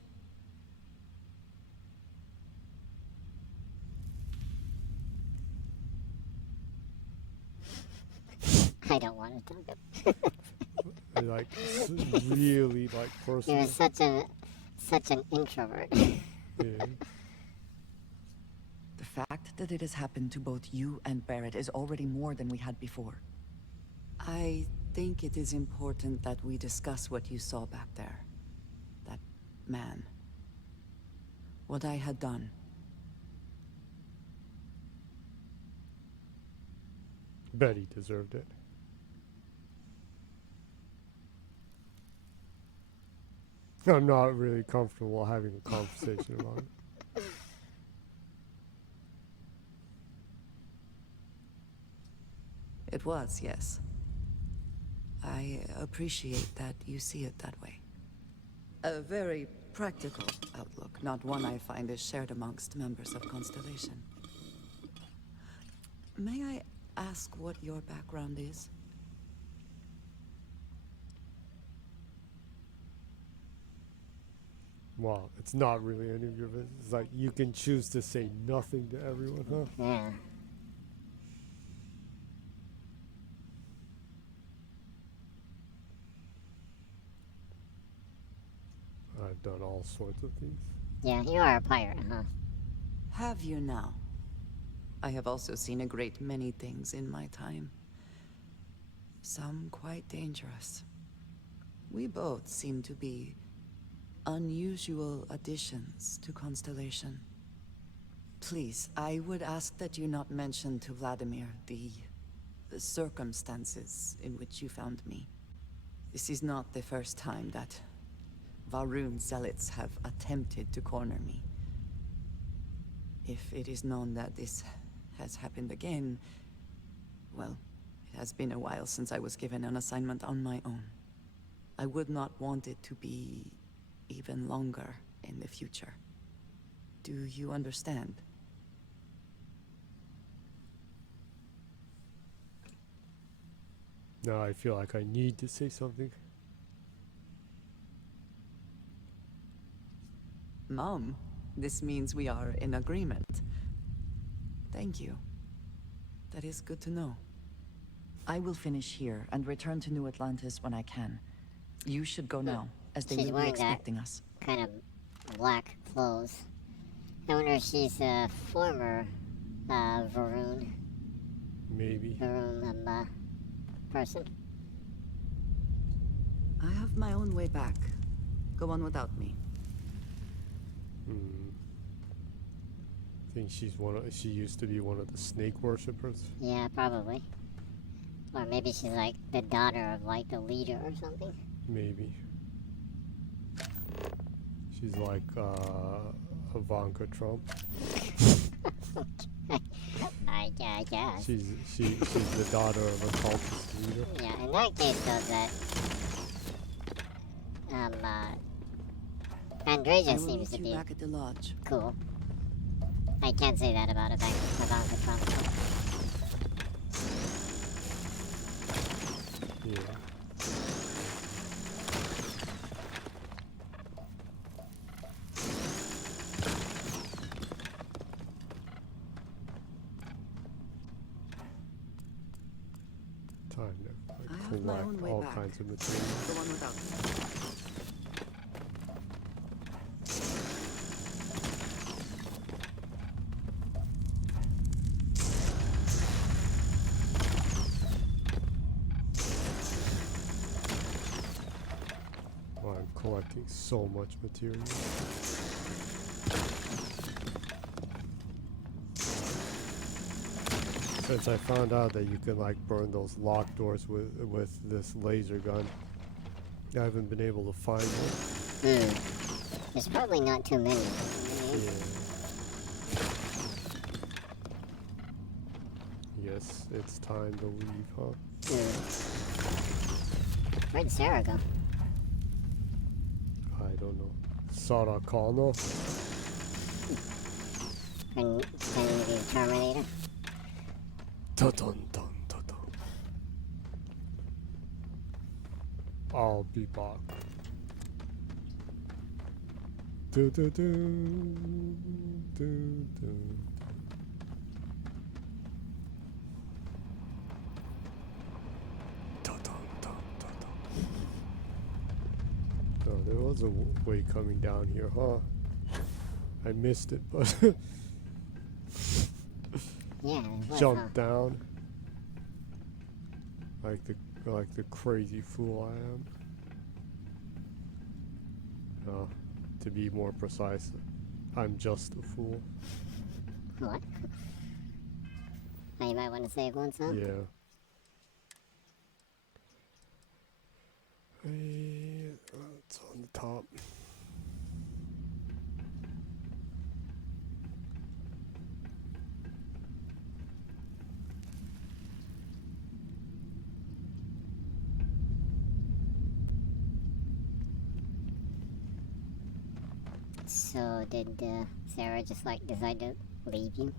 I don't want to talk about Like really like personal. You're such an introvert. Yeah. The fact that it has happened to both you and Barrett is already more than we had before. I think it is important that we discuss what you saw back there. That man. What I had done. Bet he deserved it. I'm not really comfortable having a conversation about it. It was, yes. I appreciate that you see it that way. A very practical outlook, not one I find is shared amongst members of Constellation. May I ask what your background is? Wow, it's not really any of your business. It's like you can choose to say nothing to everyone, huh? Yeah. I've done all sorts of things. Yeah, you are a pirate, huh? Have you now? I have also seen a great many things in my time. Some quite dangerous. We both seem to be unusual additions to Constellation. Please, I would ask that you not mention to Vladimir the circumstances in which you found me. This is not the first time that Varun zealots have attempted to corner me. If it is known that this has happened again, well, it has been a while since I was given an assignment on my own. I would not want it to be even longer in the future. Do you understand? Now I feel like I need to say something. Mom, this means we are in agreement. Thank you. That is good to know. I will finish here and return to New Atlantis when I can. You should go now, as they She's will be wearing that expecting us. kind of black clothes. I wonder if she's a former Varun Maybe. person. I have my own way back. Go on without me. I think she used to be one of the snake worshippers. Yeah, probably. Or maybe she's like the daughter of like the leader or something. Maybe. She's like Ivanka Trump. I guess. She's the daughter of a cultist leader. Yeah, in that case though, that Andreja seems to be back at the lodge. cool. I can't say that about Ivanka Trump. Yeah. Time to I have my own collect way all back. kinds of materials. Go on without me. Oh, I'm collecting so much material. Since I found out that you can like burn those locked doors with this laser gun, I haven't been able to find one. There's probably not too many. Yeah. Yes, it's time to leave, huh? Where'd Sarah go? I don't know. Sarah Connor? Can you be the Terminator? Dun dun dun dun dun. I'll be back. Do do do do do. Dun dun dun dun dun. Oh, there was a way coming down here, huh? I missed it, but Yeah. jump down like the crazy fool I am. To be more precise, I'm just a fool. What? Oh, you might want to say it once, huh? Yeah. It's on the top. So did Sarah just like decide to leave you?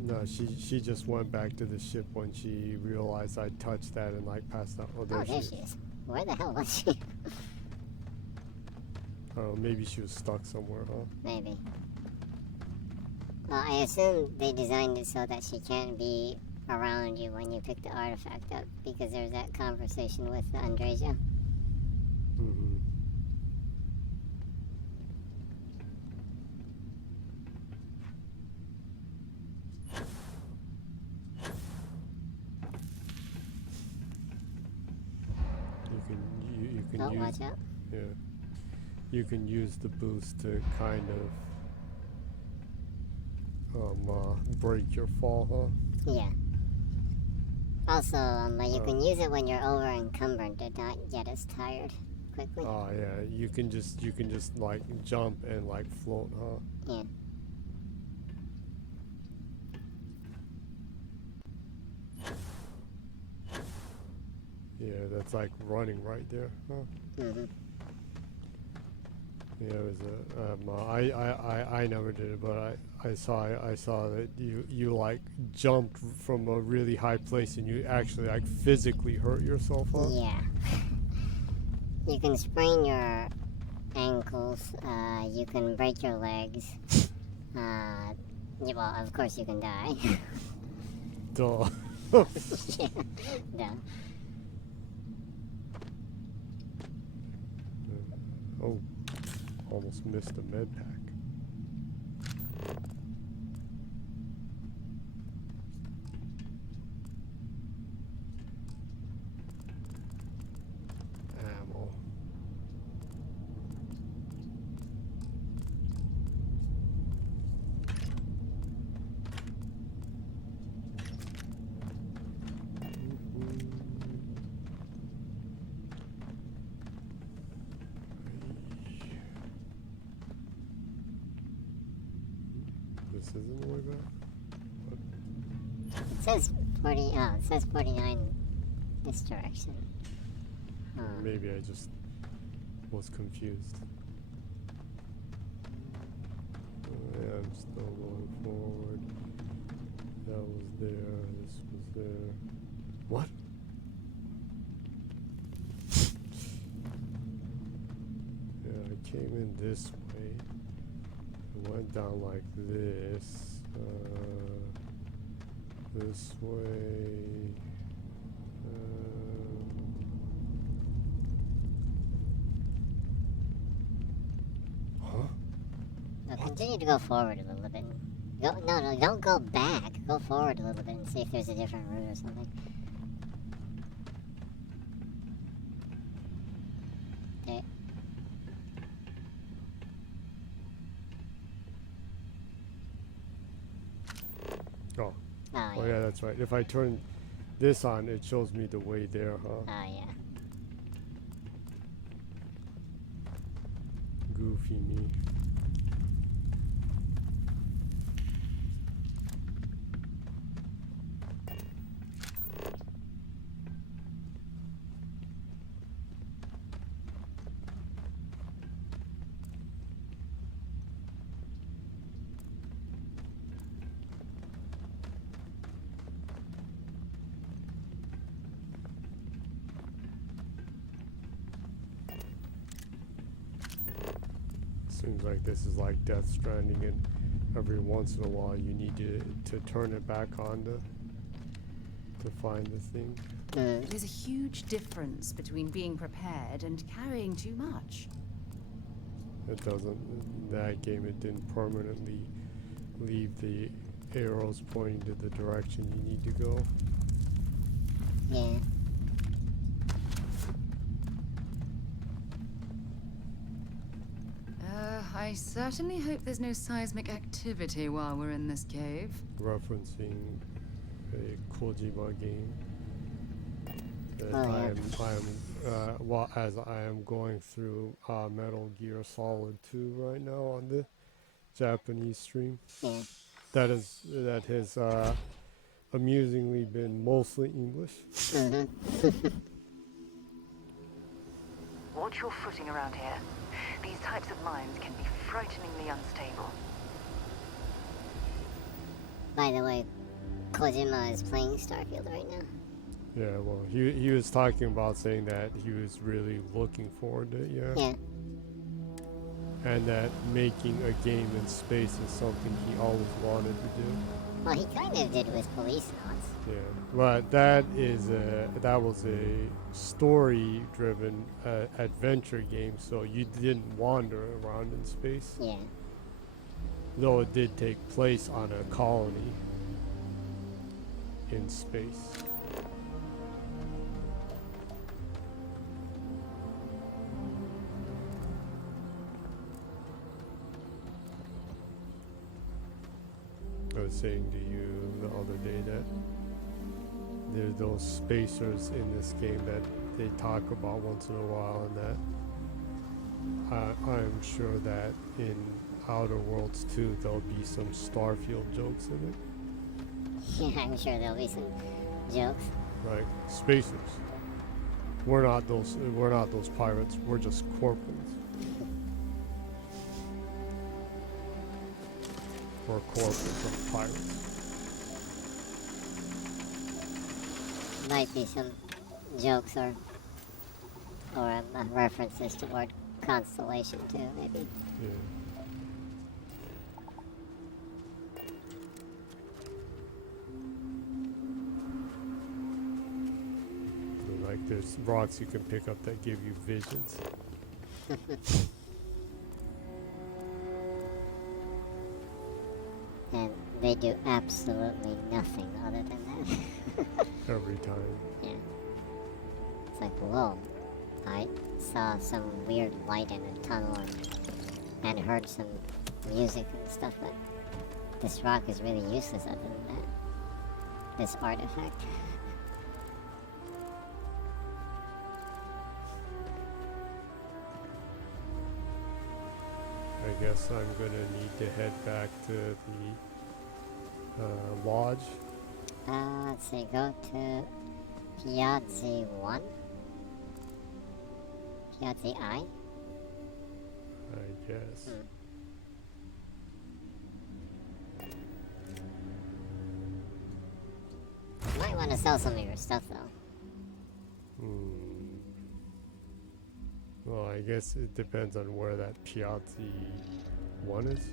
No, she just went back to the ship when she realized I touched that and like passed out. Oh, there There she is. Where the hell was she? Oh, maybe she was stuck somewhere, huh? Maybe. Well, I assume they designed it so that she can't be around you when you pick the artifact up, because there's that conversation with Andreja. Mm-hmm. You can Oh, use, watch out. yeah. You can use the boost to kind of break your fall, huh? Yeah. Also, you can use it when you're over encumbered to not get as tired quickly. Oh yeah, you can just like jump and like float, huh? Yeah. Yeah, that's like running right there, huh? Mm-hmm. Yeah, it was I never did it, but I saw that you like jumped from a really high place and you actually like physically hurt yourself, huh? Yeah. You can sprain your ankles, you can break your legs. Yeah, well, of course you can die. Duh. Yeah, duh. Oh, almost missed the med pack. Ammo. This isn't the way back? It says 40, it says 49 this direction. Maybe I just was confused. Yeah, I'm still going forward. That was there, this was there. What? Yeah, I came in this way. I went down like this. This way. Huh? No, continue to go forward a little bit. No, don't go back. Go forward a little bit and see if there's a different route or something. Okay. Oh. Oh, Oh yeah, that's right. If I turn this on, it shows me the way there, huh? Oh, yeah. Goofy me. Seems like this is like Death Stranding, and every once in a while you need to turn it back on to find the thing. There's a huge difference between being prepared and carrying too much. It doesn't, in that game it didn't permanently leave the arrows pointing to the direction you need to go. Yeah. I certainly hope there's no seismic activity while we're in this cave. Referencing a Kojima game. That Oh, yeah. as I am going through Metal Gear Solid 2 right now on the Japanese stream. Yeah. That has amusingly been mostly English. Mm-hmm. Watch your footing around here. These types of mines can be frighteningly unstable. By the way, Kojima is playing Starfield right now. Yeah, well, he was talking about saying that he was really looking forward to it, yeah. Yeah. And that making a game in space is something he always wanted to do. Well, he kind of did with Police Knots. Yeah, but that was a story-driven adventure game, so you didn't wander around in space. Yeah. Though it did take place on a colony in space. I was saying to you the other day that there's those spacers in this game that they talk about once in a while, and that I'm sure that in Outer Worlds 2 there'll be some Starfield jokes in it. Yeah, I'm sure there'll be some jokes. Like spacers. We're not those pirates. We're just corporals. We're corporals of pirates. Might be some jokes or references toward Constellation too, maybe. Yeah. Like there's rocks you can pick up that give you visions. And they do absolutely nothing other than that. Every time. Yeah. It's like, whoa. I saw some weird light in a tunnel and heard some music and stuff, but this rock is really useless other than that. This artifact. I guess I'm gonna need to head back to the lodge. Let's see, go to Piazzi 1? Piazzi I? I guess. You might want to sell some of your stuff, though. Well, I guess it depends on where that Piazzi 1 is.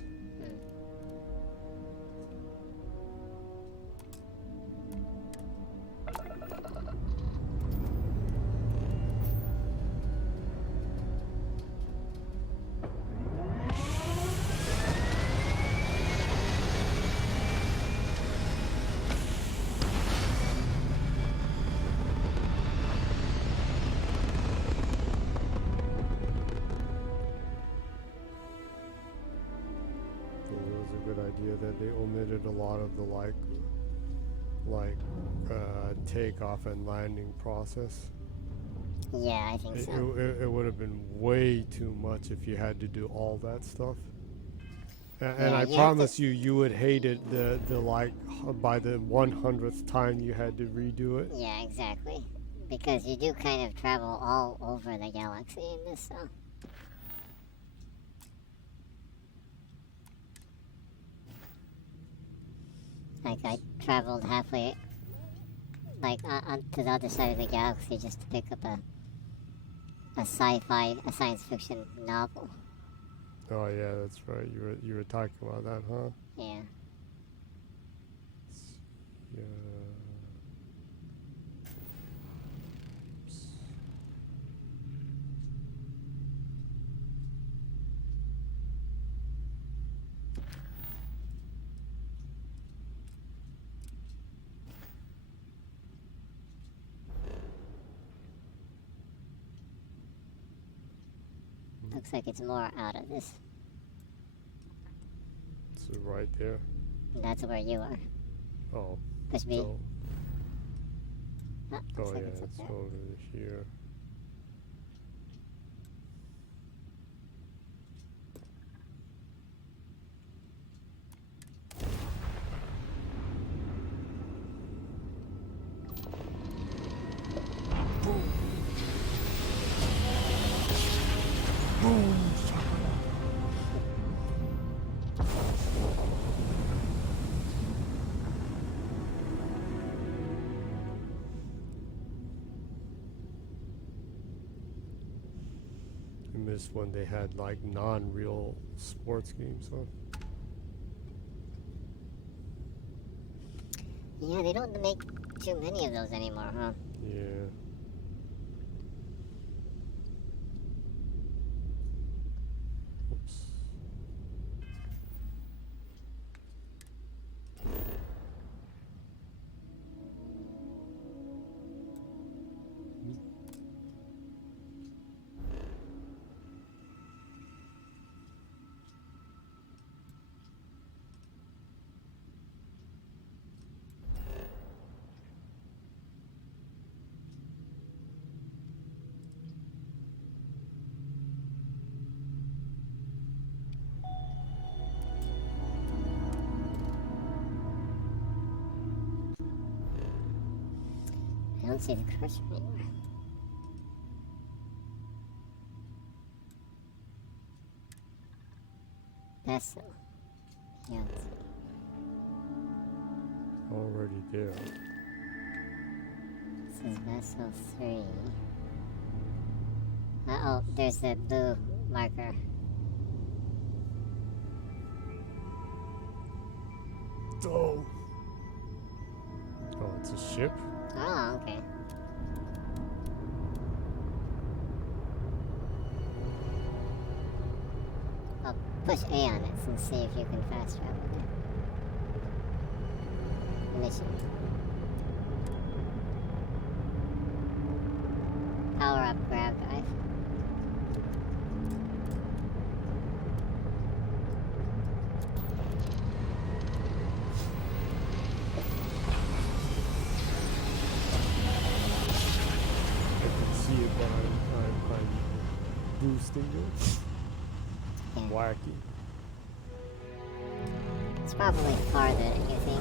That they omitted a lot of the takeoff and landing process. Yeah, I think so. It would have been way too much if you had to do all that stuff. And I promise you would hate it by the 100th time you had to redo it. Yeah, exactly. Because you do kind of travel all over the galaxy in this, so. Like, I traveled halfway, onto the other side of the galaxy just to pick up a science fiction novel. Oh yeah, that's right. You were talking about that, huh? Yeah. Yeah. Looks like it's more out of this. It's right there. And that's where you are. Oh. Must be. So, Looks oh like yeah, it's up it's there. over here. missed when they had like non-real sports games, huh? Yeah, they don't make too many of those anymore, huh? Yeah. Oops. I don't see the cursor anywhere. Vessel. Yeah, let's see. Already there. This is vessel 3. Oh, there's the blue marker. Oh. Oh, it's a ship? Oh, okay. I'll push A on it and see if you can fast travel there. Mission. Power up grab drive. I can see it, but I'm boosting it. Yeah. Wacky. It's probably farther than you think.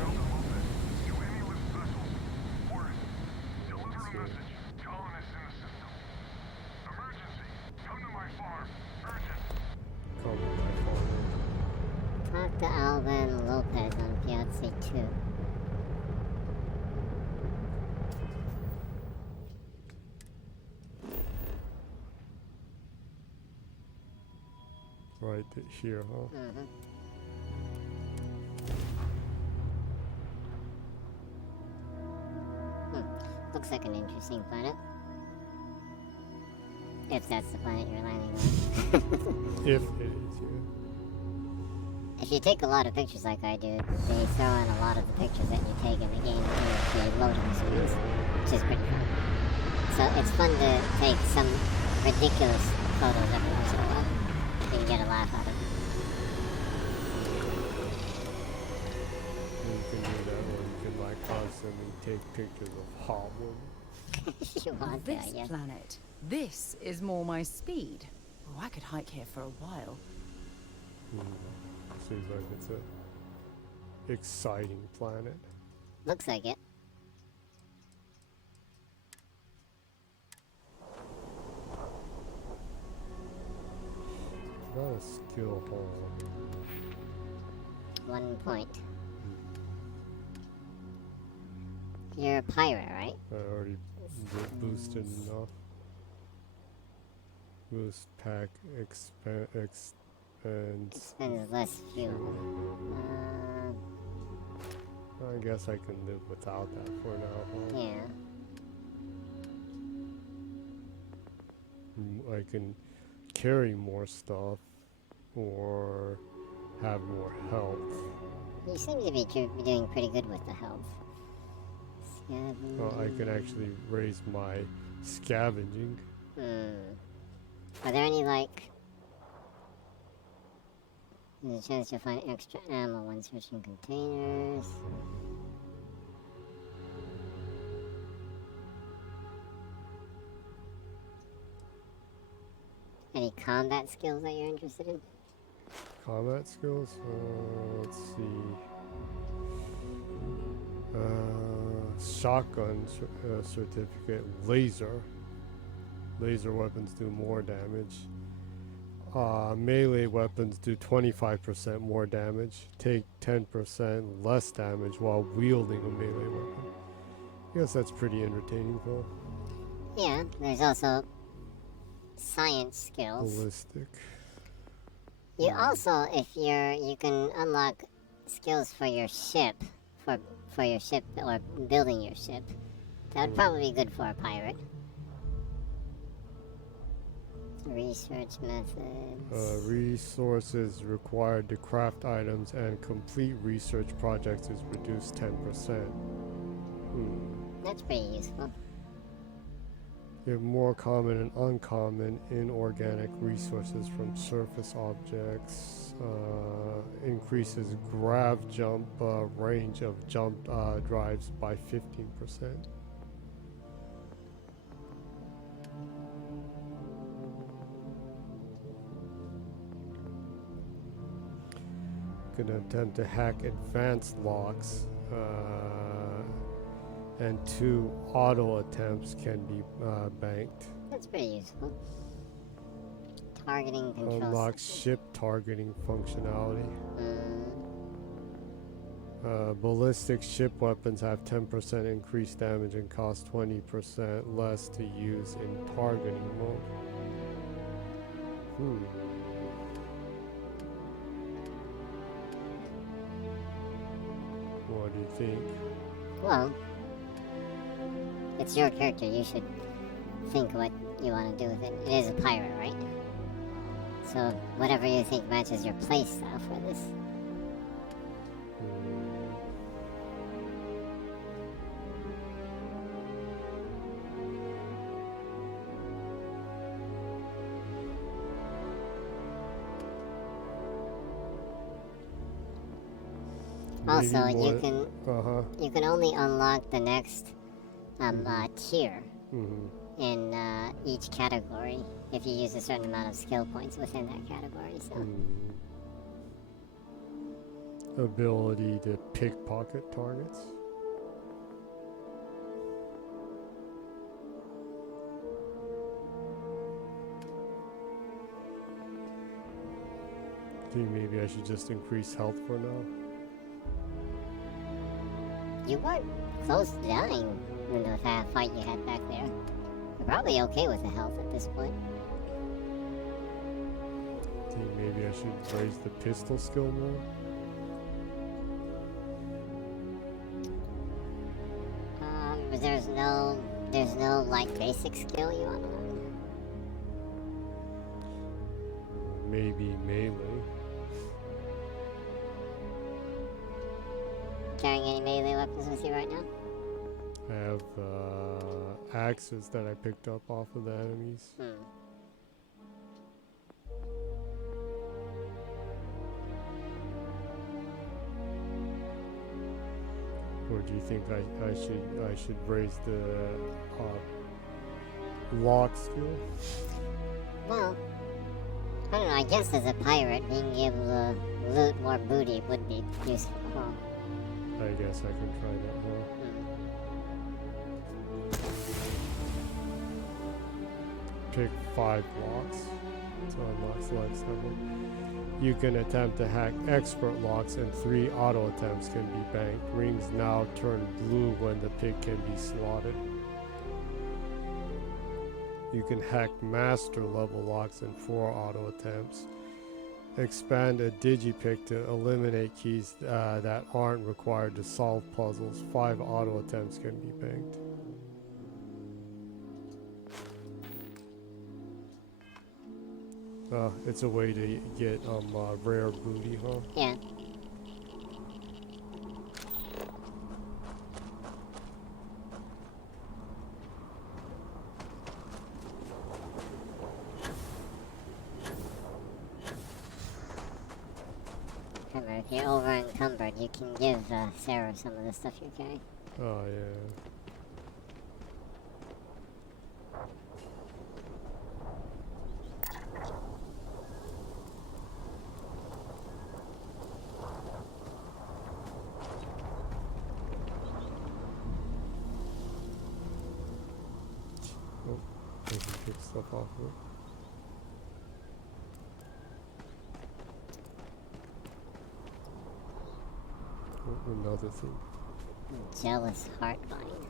Come on, my phone. Talk to Alvin Lopez on Piazza 2. Right here, huh? Mm-hmm. Looks like an interesting planet. If that's the planet you're landing on. If it is, yeah. If you take a lot of pictures like I do, they throw in a lot of the pictures that you take in the game into the loading screens, which is pretty fun. So it's fun to take some ridiculous photos every once in a while. You can get a laugh out of it. You can do that, or you can like constantly take pictures of hot women. You want that, This yeah. planet. This is more my speed. Oh, I could hike here for a while. Seems like it's a exciting planet. Looks like it. Not a skill hole. 1 point. You're a pirate, right? I already boosted enough. Boost pack expands. Spends less fuel. I guess I can live without that for now. Huh? Yeah. I can carry more stuff or have more health. You seem to be doing pretty good with the health. I can actually raise my scavenging. Are there any, like... There's a chance to find extra ammo when switching containers. Any combat skills that you're interested in? Combat skills? Let's see. Shotgun certificate. Laser. Laser weapons do more damage. Melee weapons do 25% more damage. Take 10% less damage while wielding a melee weapon. I guess that's pretty entertaining, though. Yeah, there's also science skills. Ballistic. You also, if you can unlock skills for your ship, for your ship or building your ship. That would probably be good for a pirate. Research methods. Resources required to craft items and complete research projects is reduced 10%. That's pretty useful. You have more common and uncommon inorganic resources from surface objects. Increases grav jump range of jump drives by 15%. Gonna attempt to hack advanced locks. And 2 auto attempts can be banked. That's pretty useful. Targeting control. Unlock ship targeting functionality. Ballistic ship weapons have 10% increased damage and cost 20% less to use in targeting mode. What do you think? Well, it's your character. You should think what you want to do with it. It is a pirate, right? So whatever you think matches your playstyle for this. Also, you can only unlock the next tier in each category if you use a certain amount of skill points within that category. So. Ability to pickpocket targets. I think maybe I should just increase health for now. You weren't close to dying in the fight you had back there. You're probably okay with the health at this point. I think maybe I should raise the pistol skill more. But there's no like basic skill you want to learn. Maybe melee. Carrying any melee weapons with you right now? I have axes that I picked up off of the enemies. Or do you think I should raise the lock skill? Well, I don't know. I guess as a pirate, being able to loot more booty would be useful. I guess I can try that more. Pick 5 locks to unlock select someone. You can attempt to hack expert locks and 3 auto attempts can be banked. Rings now turn blue when the pick can be slotted. You can hack master level locks and 4 auto attempts. Expand a digipick to eliminate keys that aren't required to solve puzzles. 5 auto attempts can be banked. It's a way to get rare booty, huh? Yeah. Remember, if you're over encumbered, you can give Sarah some of the stuff you're carrying. Oh, yeah. I can pick stuff off of it. Another thing. Jealous Heartbind.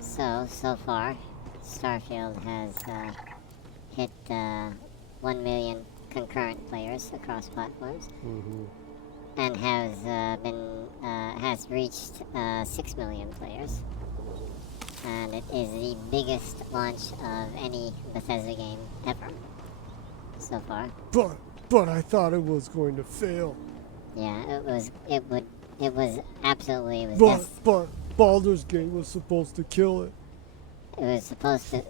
So far, Starfield has hit 1 million concurrent players across platforms, and has reached 6 million players. And it is the biggest launch of any Bethesda game ever so far. But I thought it was going to fail. Yeah, it was absolutely But Baldur's Gate was supposed to kill it. it was supposed to.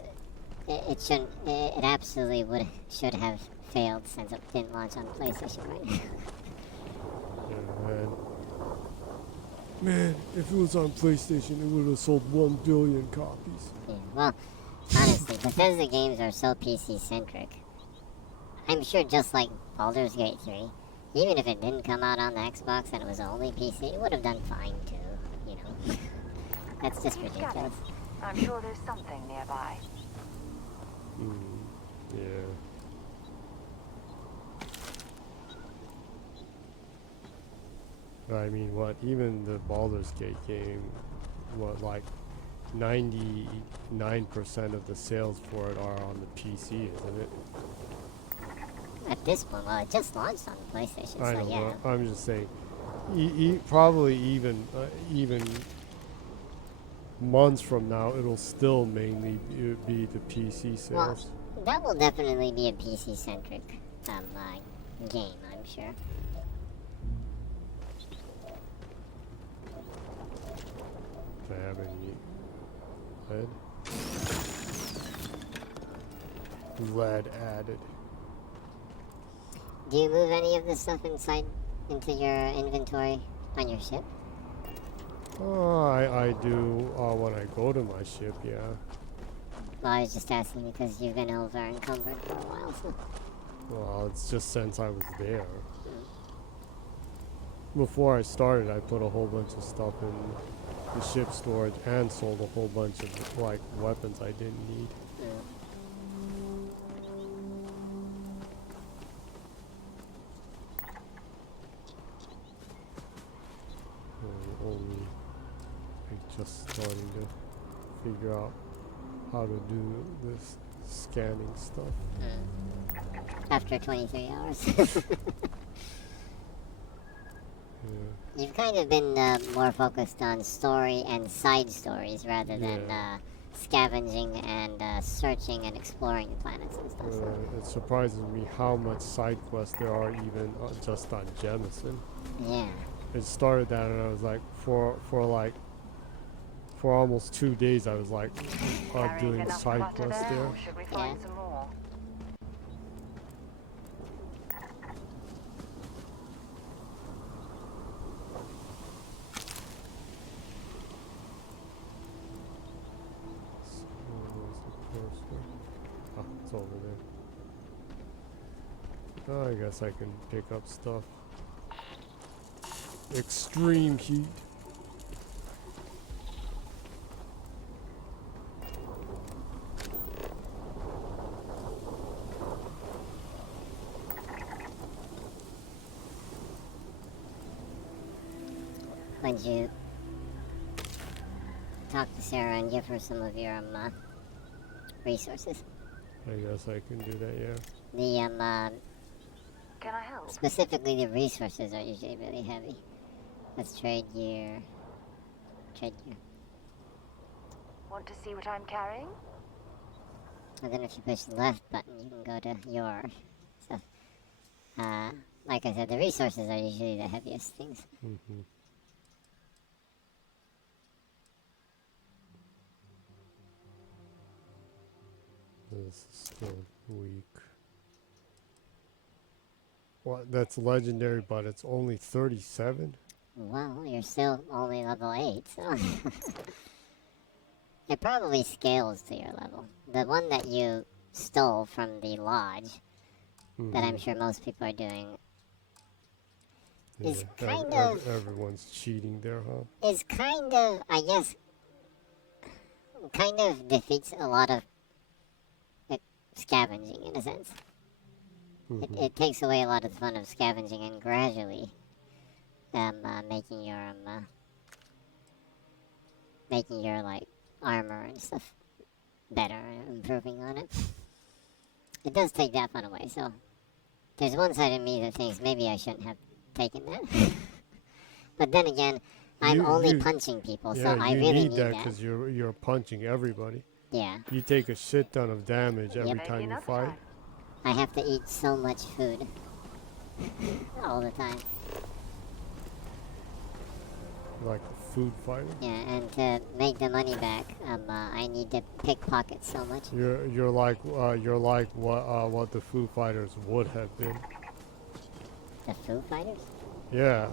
It shouldn't. It absolutely should have failed since it didn't launch on PlayStation, right? Yeah, man, if it was on PlayStation, it would have sold 1 billion copies. Yeah, well, honestly, Bethesda games are so PC-centric. I'm sure just like Baldur's Gate 3, even if it didn't come out on the Xbox and it was only PC, it would have done fine too, you know. That's just ridiculous. I'm sure there's something nearby. Yeah. I mean, what, even the Baldur's Gate game, what, like 99% of the sales for it are on the PC, isn't it? At this point, well, it just launched on the PlayStation, I so don't yeah. know. I'm just saying, probably even months from now, it'll still mainly be the PC sales. Well, that will definitely be a PC-centric game, I'm sure. Do I have any lead? Lead added. Do you move any of the stuff into your inventory on your ship? Oh, I do when I go to my ship, yeah. Well, I was just asking because you've been over encumbered for a while, so. Well, it's just since I was there. Before I started, I put a whole bunch of stuff in the ship storage and sold a whole bunch of like weapons I didn't need. Only like just starting to figure out how to do this scanning stuff. After 23 hours. Yeah. You've kind of been more focused on story and side stories rather than scavenging and searching and exploring the planets and stuff. It surprises me how much side quests there are even just on Jemison. Yeah. It started that and I was like, for almost 2 days I was like doing side quests there. Should we find some more? Oh, it's over there. Oh, I guess I can pick up stuff. Extreme heat. When you talk to Sarah and give her some of your resources. I guess I can do that, yeah. The Can I help? specifically the resources are usually really heavy. Let's trade gear. Want to see what I'm carrying? And then if you push the left button, you can go to your stuff. Like I said, the resources are usually the heaviest things. This is still weak. What? That's legendary, but it's only 37? Well, you're still only level 8, so... It probably scales to your level. The one that you stole from the lodge, that I'm sure most people are doing, is kind of... Everyone's cheating there, huh? Is kind of, I guess, kind of defeats a lot of scavenging, in a sense. It takes away a lot of the fun of scavenging and gradually making your like armor and stuff better, improving on it. It does take that fun away, so there's one side of me that thinks maybe I shouldn't have taken that. But then again, I'm only punching people, so I really need that. Because you're punching everybody. Yeah. You take a shit ton of damage every time you fight. I have to eat so much food all the time. Like a food fighter. Yeah, and to make the money back, I need to pickpocket so much. You're like what the Foo Fighters would have been. The Foo Fighters? Yeah,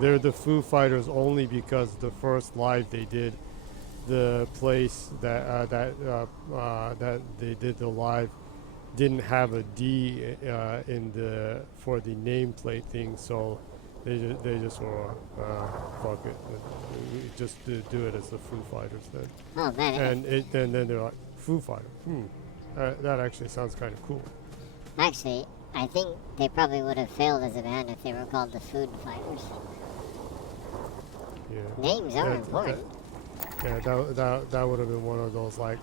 they're the Foo Fighters only because the first live they did, the place that they did the live didn't have a D in the for the nameplate thing, so they just were fuck it, just to do it as the Foo Fighters then. Oh man! And then they're like Foo Fighter. That actually sounds kind of cool. Actually, I think they probably would have failed as a band if they were called the Food Fighters. Yeah. Names are important. That would have been one of those like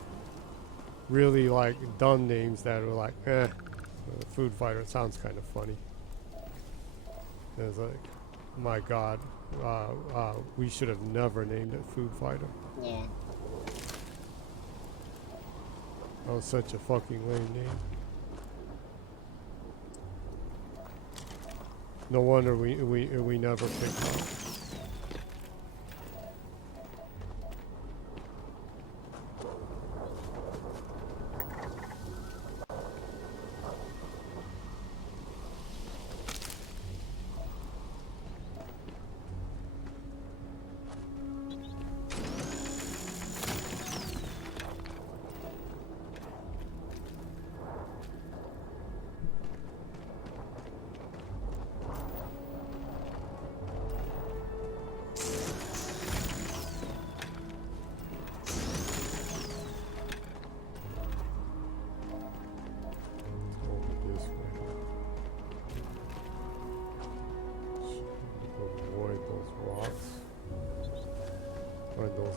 really like dumb names that were like, Food Fighter sounds kind of funny. It's like, my God, we should have never named it Food Fighter. Yeah. That was such a fucking lame name. No wonder we never picked up.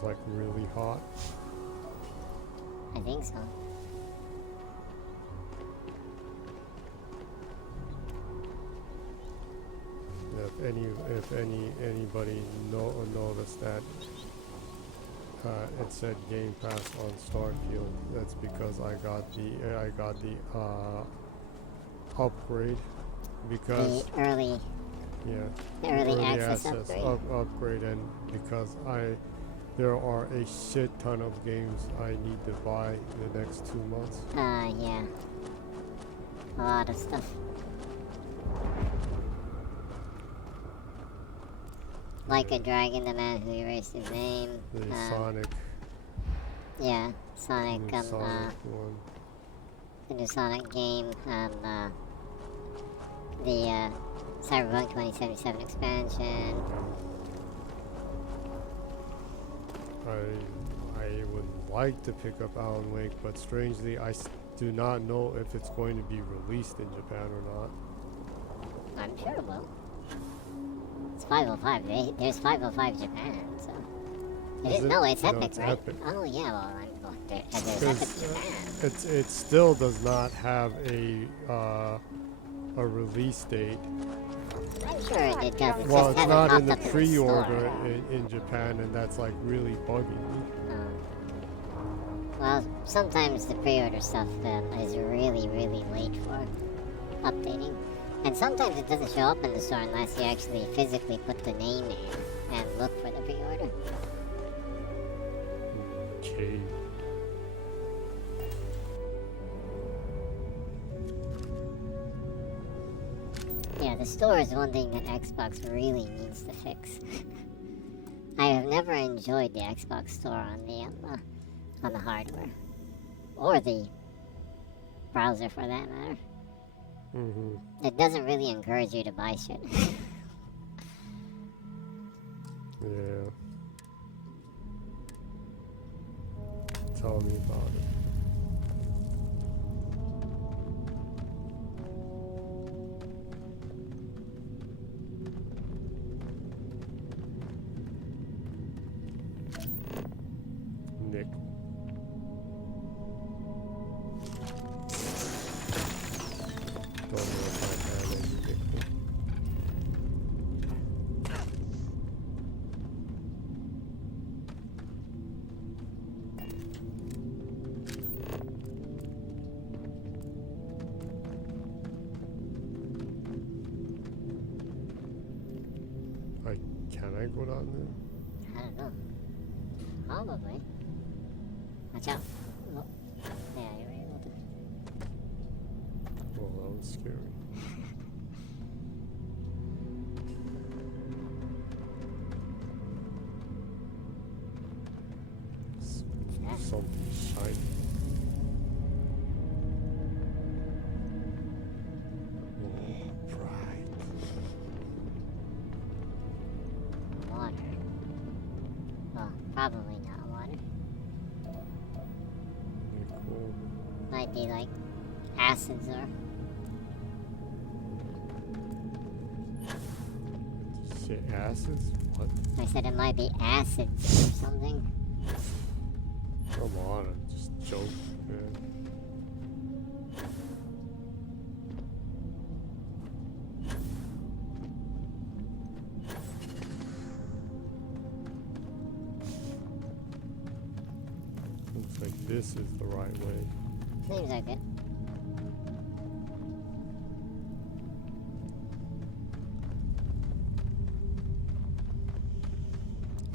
Like really hot? I think so. If anybody noticed that it said Game Pass on Starfield, that's because I got the upgrade because the early access upgrade, and because there are a shit ton of games I need to buy in the next 2 months. Yeah. A lot of stuff. Like a Dragon, the man who erased his name. The Sonic. Yeah, Sonic, Sonic one. The new Sonic game, the Cyberpunk 2077 expansion. I would like to pick up Alan Wake, but strangely, I do not know if it's going to be released in Japan or not. I'm sure it will. It's 505. There's 505 Japan, so. No, it's Epic, it's right? Epic. Oh, yeah, well, there's Epic Japan. It still does not have a release date. I'm sure it does. It's Well, just it's not in haven't the popped up pre-order store. in Japan, and that's like really bugging me. Well, sometimes the pre-order stuff is really, really late for updating. And sometimes it doesn't show up in the store unless you actually physically put the name in and look for the pre-order. Okay. Yeah, the store is one thing that Xbox really needs to fix. I have never enjoyed the Xbox store on the hardware, or the browser for that matter. It doesn't really encourage you to buy shit. Yeah. Tell me about it. Nick. banquet on there? I don't know. Probably. Watch out. Oh. Yeah, you were able to. Well, that was scary. Something shiny. Oh, bright. Water. Well, probably not water. Very cool. Might be like acids or. Did you say acids? What? I said it might be acids or something. Come on, I'm just joking, man. Looks like this is the right way. Seems like it.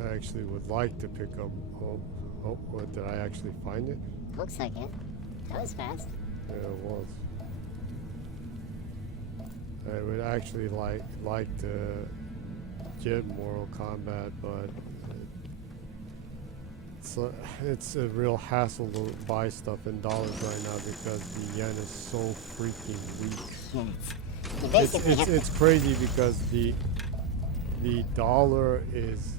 I actually would like to pick up. Oh, what, did I actually find it? Looks like it. That was fast. Yeah, it was. I would actually like to get Mortal Kombat, but it's a real hassle to buy stuff in dollars right now because the yen is so freaking weak. You basically have It's crazy because the dollar is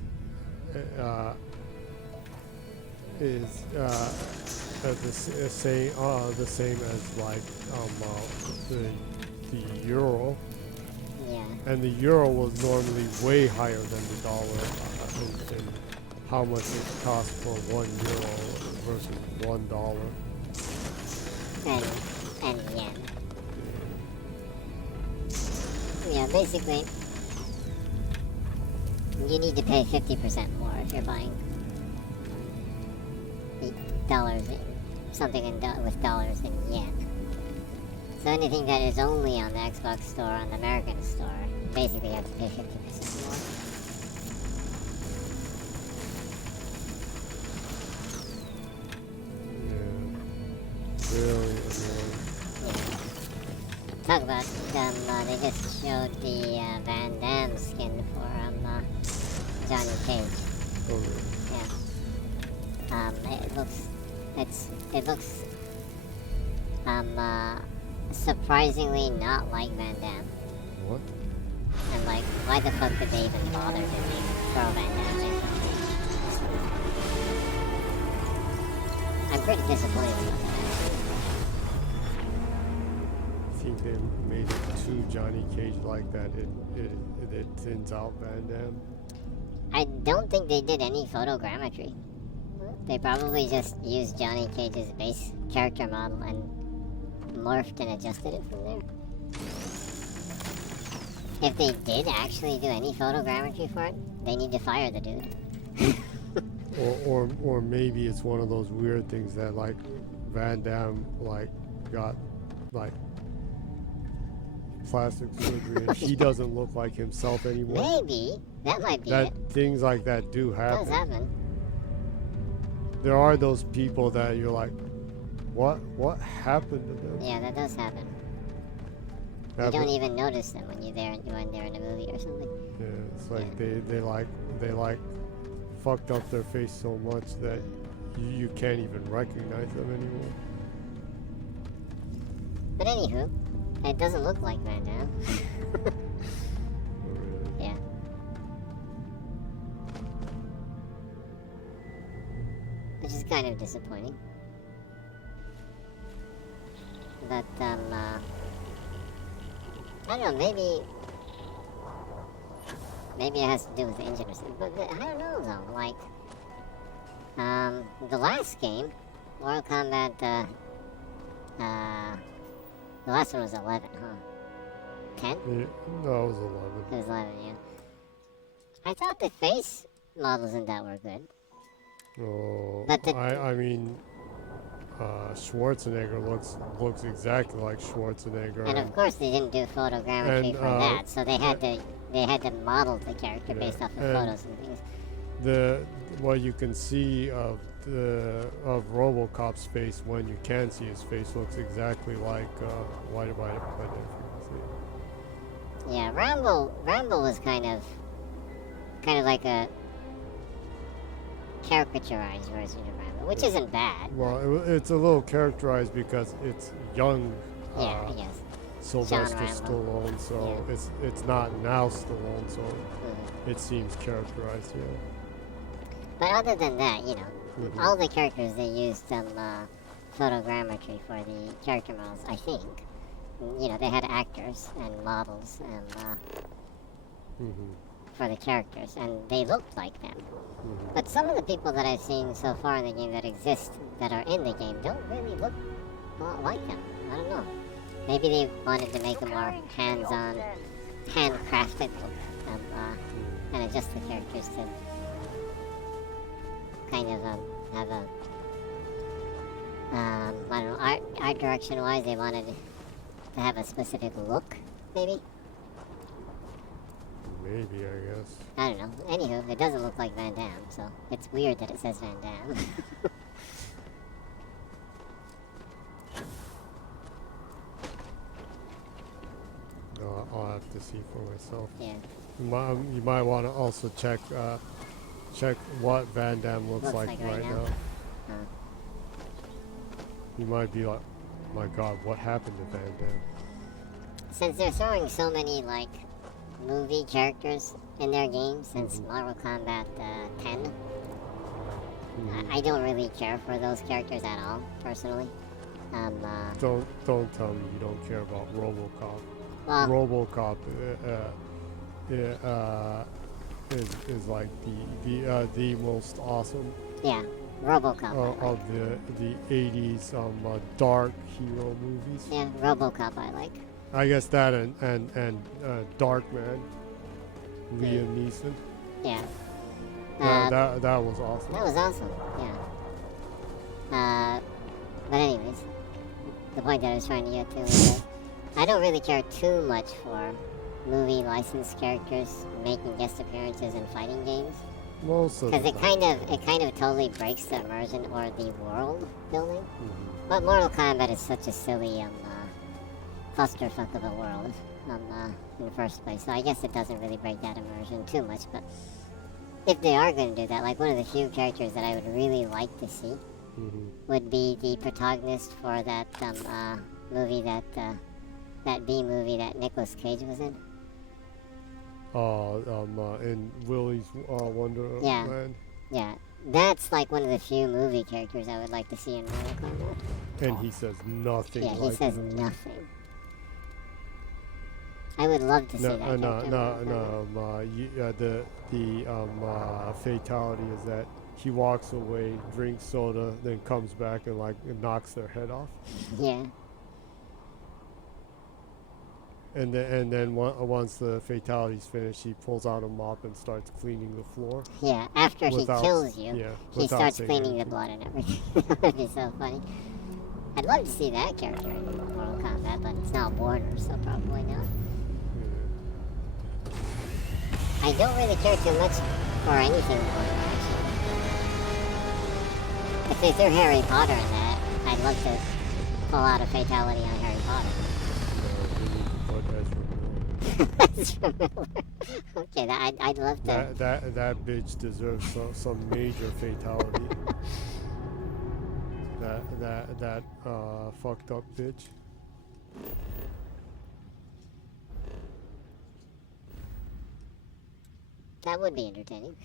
the same as like the euro, yeah. and the euro was normally way higher than the dollar in how much it costs for €1 versus $1. And yen. Yeah, basically, you need to pay 50% more if you're buying the dollars, something with dollars in yen. So anything that is only on the Xbox store, on the American store, basically you have to pay 50% more. Yeah, really annoying. Yeah. Talk about they just showed the Van Damme skin for Johnny Cage. Oh, really? Yeah. It looks surprisingly not like Van Damme. What? And like, why the fuck did they even bother doing Pro Van Damme? I'm pretty disappointed about that. I think they made it too Johnny Cage like that. It thins out Van Damme. I don't think they did any photogrammetry. They probably just used Johnny Cage's base character model and morphed and adjusted it from there. If they did actually do any photogrammetry for it, they need to fire the dude. Or maybe it's one of those weird things that like Van Damme like got like plastic surgery and he doesn't look like himself anymore. Maybe. That might be it. Things like that do It happen. does happen. There are those people that you're like, what happened to them? Yeah, that does happen. You Happen- don't even notice them when they're in a movie or something. Yeah, it's like they fucked up their face so much that you can't even recognize them anymore. But anywho, it doesn't look like Van Damme. Oh, really? Yeah. Which is kind of disappointing. But, I don't know, maybe it has to do with the engine or something. But I don't know though, like, the last game, Mortal Kombat, the last one was 11, huh? 10? Yeah, no, it was 11. It was 11, yeah. I thought the face models in that were good. Oh, But the- I mean, Schwarzenegger looks exactly like Schwarzenegger. And of course they didn't do photogrammetry And, for that, so they had to they had to model the character Yeah, based off of and photos and things. What you can see of RoboCop's face when you can see his face looks exactly like why did I put it for Yeah, Rambo was kind of like a caricaturized version of Rambo, which isn't bad. Well, it's a little characterized because it's young. Yeah, I guess. Sylvester Rambo. Stallone, so Yeah. it's not now Stallone, so Mhm. it seems characterized. Yeah. But other than that, Mhm. all the characters, they used some photogrammetry for the character models, I think. They had actors and models and for the characters, and they looked like them. But some of the people that I've seen so far in the game that exist, that are in the game, don't really look a lot like them. I don't know. Maybe they wanted to make a more hands-on, handcrafted look, and adjust the characters to kind of have a I don't know, art direction wise, they wanted to have a specific look, maybe. Maybe, I guess. I don't know. Anywho, it doesn't look like Van Damme, so it's weird that it says Van Damme. I'll have to see for myself. Yeah. You might want to also check what Van Damme looks like right now. You might be like, my God, what happened to Van Damme? Since they're throwing so many movie characters in their games since Mortal Kombat 10, I don't really care for those characters at all, personally. Don't tell me you don't care about RoboCop. Well, RoboCop is like the most awesome yeah, RoboCop. of the 80s dark hero movies. Yeah, RoboCop I like. I guess that and Darkman, Liam Neeson. Yeah. That was awesome. That was awesome, yeah. But anyways, the point that I was trying to get to is that I don't really care too much for movie licensed characters making guest appearances in fighting games. Most of the Because it kind of totally breaks the immersion or the world building. But Mortal Kombat is such a silly clusterfuck of a world in the first place. So I guess it doesn't really break that immersion too much. But if they are going to do that, like one of the few characters that I would really like to see would be the protagonist for that movie, that B movie that Nicolas Cage was in. In Willy's Wonderland. Yeah, that's like one of the few movie characters I would like to see in Mortal Kombat. And he says nothing. Yeah, he like says him. nothing. I would love to see that character. The fatality is that he walks away, drinks soda, then comes back and knocks their head off. Yeah. And then once the fatality's finished, he pulls out a mop and starts cleaning the floor. Yeah, after he kills you, he starts cleaning the anything. blood and everything. That would be so funny. I'd love to see that character in Mortal Kombat, but it's not Warner, so probably not. I don't really care too much for anything Warner, actually. If they threw Harry Potter in that, I'd love to pull out a fatality on Harry Potter. Ezra Miller. Okay, I'd love to. That bitch deserves some major fatality. that fucked up bitch. That would be entertaining.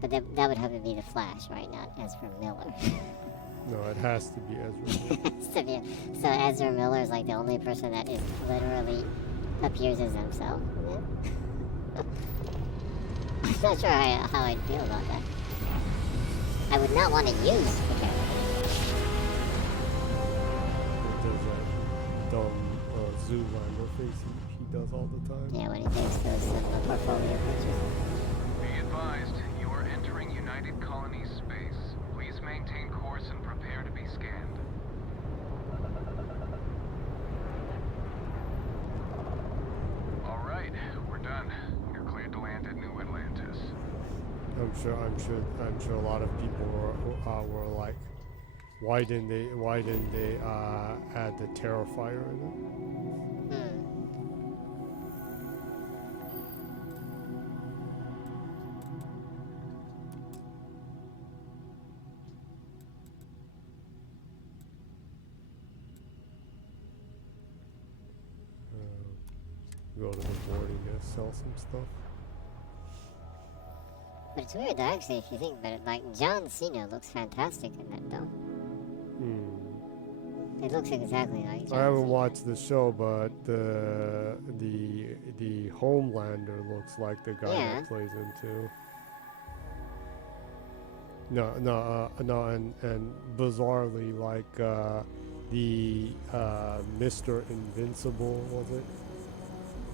But that would have to be the Flash, right? Not Ezra Miller. No, it has to be Ezra Miller. So Ezra Miller is like the only person that is literally appears as himself. I'm not sure how I'd feel about that. I would not want to use the character. There's that dumb Zoolander face he does all the time. Yeah, when he takes those portfolio pictures. Be advised, you are entering United Colonies space. Please maintain course and prepare to be scanned. I'm sure a lot of people were like, why didn't they add the Terrifier in it? Go to the boarding and sell some stuff. But it's weird, actually, if you think about it. Like, John Cena looks fantastic in that, though. It looks exactly like John I haven't Cena. watched the show, but the Homelander looks like the guy that plays him too. No, and bizarrely, like the Mr. Invincible, was it?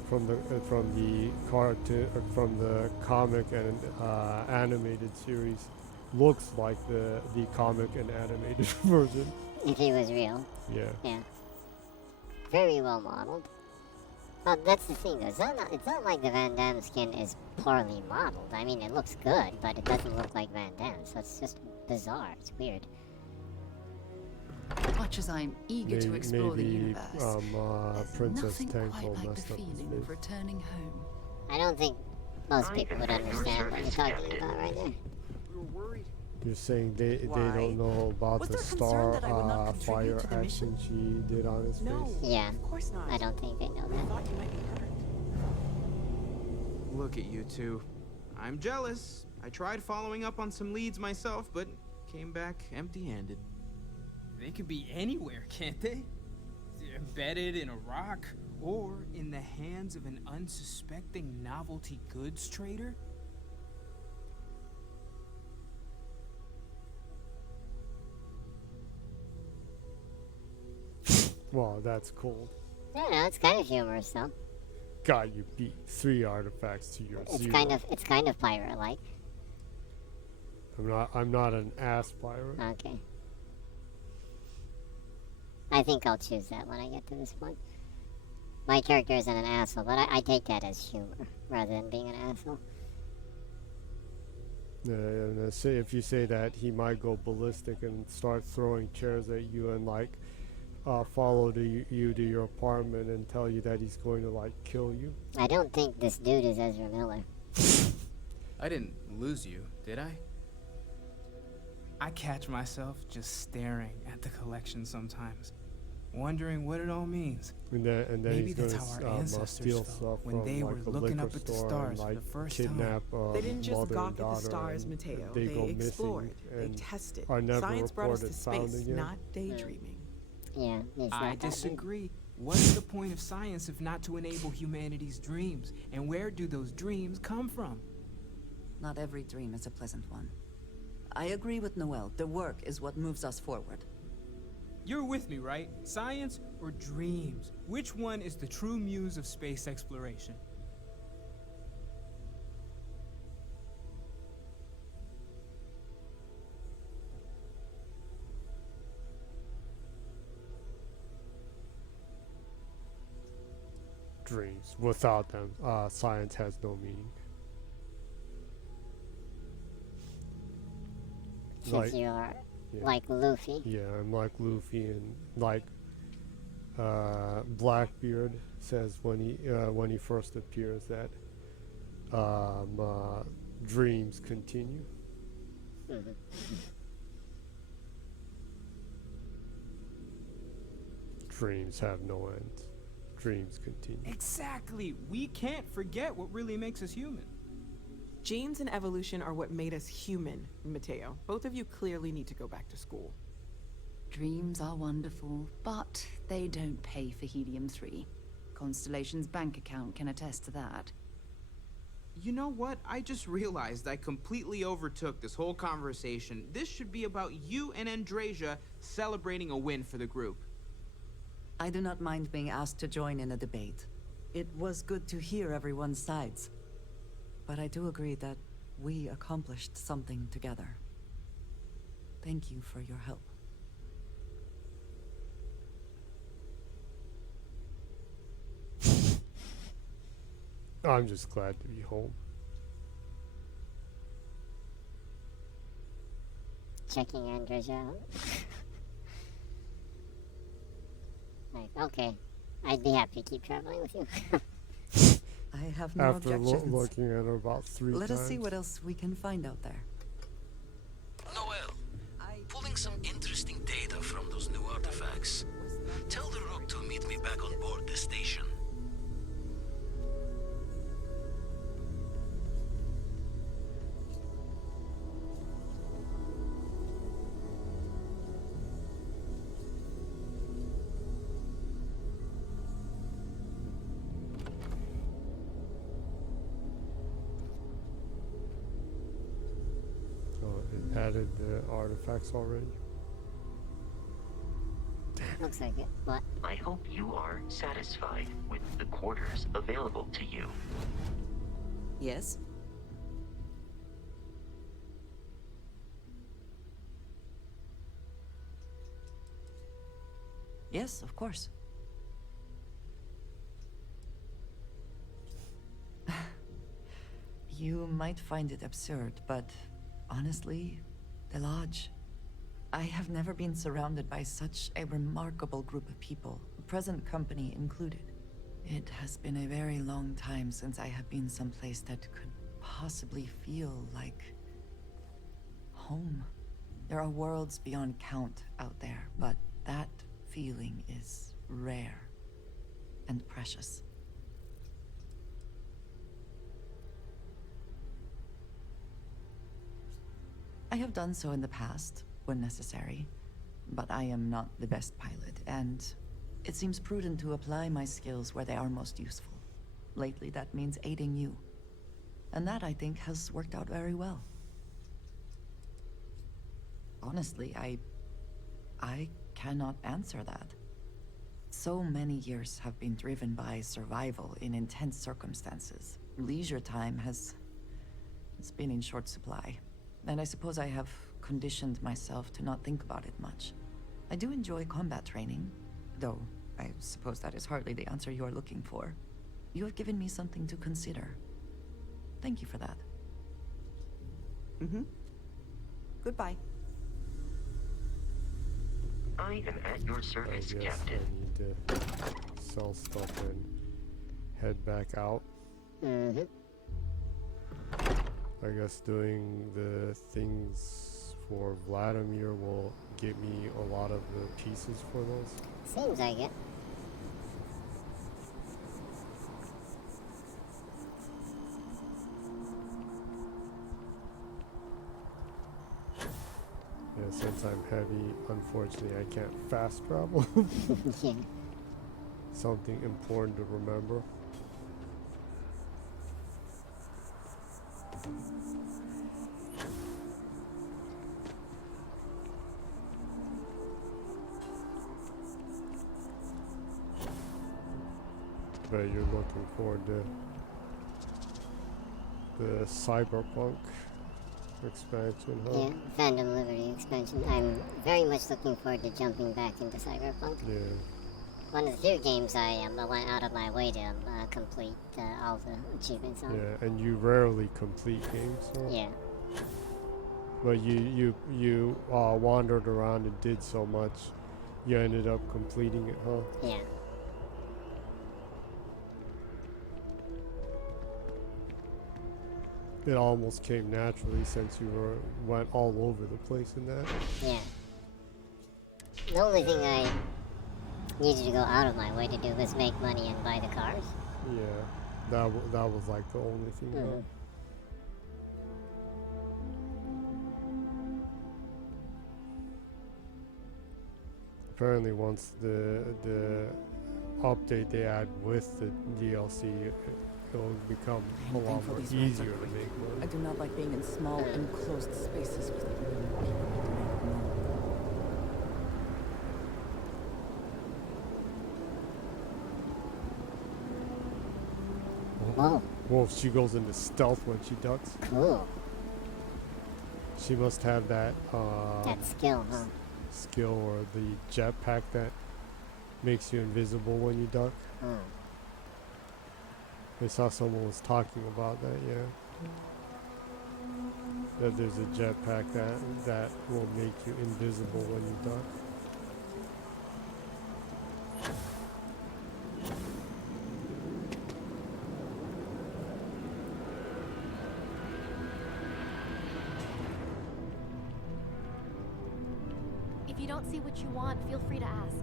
From the cartoon, from the comic and animated series, looks like the comic and animated version. If he was real. Yeah. Yeah. Very well modeled. Well, that's the thing, though. It's not like the Van Damme skin is poorly modeled. I mean, it looks good, but it doesn't look like Van Damme, so it's just bizarre. It's weird. Much as I'm eager to explore the universe, there's Princess nothing Tanko quite like the messed up his feeling face. of returning home. I don't think most people would understand what you're talking about right there. You're saying they don't know about the Starfire action she did on his face? Yeah. Of course not. I don't think they know I that. thought you might be hurt. Look at you two. I'm jealous. I tried following up on some leads myself, but came back empty-handed. They could be anywhere, can't they? Embedded in a rock, or in the hands of an unsuspecting novelty goods trader? Wow, that's cold. I don't know, it's kind of humorous, though. God, you beat 3 artifacts to your 0. It's kind of pirate-like. I'm not an ass pirate. Okay. I think I'll choose that when I get to this point. My character isn't an asshole, but I take that as humor rather than being an asshole. And say if you say that, he might go ballistic and start throwing chairs at you and like follow you to your apartment and tell you that he's going to like kill you. I don't think this dude is Ezra Miller. I didn't lose you, did I? I catch myself just staring at the collection sometimes, wondering what it all means. And then Maybe he's that's going how our to ancestors steal felt stuff when from they like were a looking liquor up at the store stars and for like the first kidnap They didn't just mother gawk and at the daughter stars, and Mateo. they They go explored. missing They and tested. are never Science brought us to reported found space, again. not daydreaming. Yeah, it's I not that disagree. What is the point of science if not to enable humanity's dreams? And where do those dreams come from? Not every dream is a pleasant one. I agree with Noel. The work is what moves us forward. You're with me, right? Science or dreams? Which one is the true muse of space exploration? Dreams. Without them, science has no meaning. Since you are like Luffy. Yeah, I'm like Luffy, and like Blackbeard says when he first appears that dreams continue. Dreams have no end. Dreams continue. Exactly. We can't forget what really makes us human. Genes and evolution are what made us human, Mateo. Both of you clearly need to go back to school. Dreams are wonderful, but they don't pay for helium-3. Constellation's bank account can attest to that. You know what? I just realized I completely overtook this whole conversation. This should be about you and Andrasia celebrating a win for the group. I do not mind being asked to join in a debate. It was good to hear everyone's sides. But I do agree that we accomplished something together. Thank you for your help. I'm just glad to be home. checking Andreja out. Like, okay, I'd be happy to keep traveling with you. I have no After objections. looking at her about 3 times. Let us see what else we can find out there. Noel, pulling some interesting data from those new artifacts. Tell the Rook to meet me back on board the station. Oh, it added the artifacts already. Looks like it, but I hope you are satisfied with the quarters available to you. Yes? Yes, of course. You might find it absurd, but honestly, the Lodge. I have never been surrounded by such a remarkable group of people, present company included. It has been a very long time since I have been someplace that could possibly feel like home. There are worlds beyond count out there, but that feeling is rare and precious. I have done so in the past, when necessary, but I am not the best pilot, and it seems prudent to apply my skills where they are most useful. Lately, that means aiding you. And that, I think, has worked out very well. Honestly, I cannot answer that. So many years have been driven by survival in intense circumstances. Leisure time has been in short supply. And I suppose I have conditioned myself to not think about it much. I do enjoy combat training, though I suppose that is hardly the answer you are looking for. You have given me something to consider. Thank you for that. Goodbye. I am at your service, I guess Captain. I need to sell stuff and head back out. I guess doing the things for Vladimir will get me a lot of the pieces for those. seems like it. Yeah, since I'm heavy, unfortunately I can't fast travel. Yeah. Something important to remember. But you're looking forward to the Cyberpunk expansion, huh? Yeah, Phantom Liberty expansion. I'm very much looking forward to jumping back into Cyberpunk. Yeah. One of the few games I went out of my way to complete all the achievements on. Yeah, and you rarely complete games, huh? Yeah. But you wandered around and did so much, you ended up completing it, huh? Yeah. It almost came naturally since you went all over the place in that. Yeah. The only thing I needed to go out of my way to do was make money and buy the cars. Yeah, that was like the only thing. Huh? Apparently, once the update they add with the DLC, it'll become a lot more easier to make money. I do not like being in small, enclosed spaces with people I do not know. Whoa. Well, she goes into stealth when she ducks. Cool. She must have that That skill, huh? skill or the jetpack that makes you invisible when you duck. I saw someone was talking about that, yeah. that there's a jetpack that will make you invisible when you duck. If you don't see what you want, feel free to ask.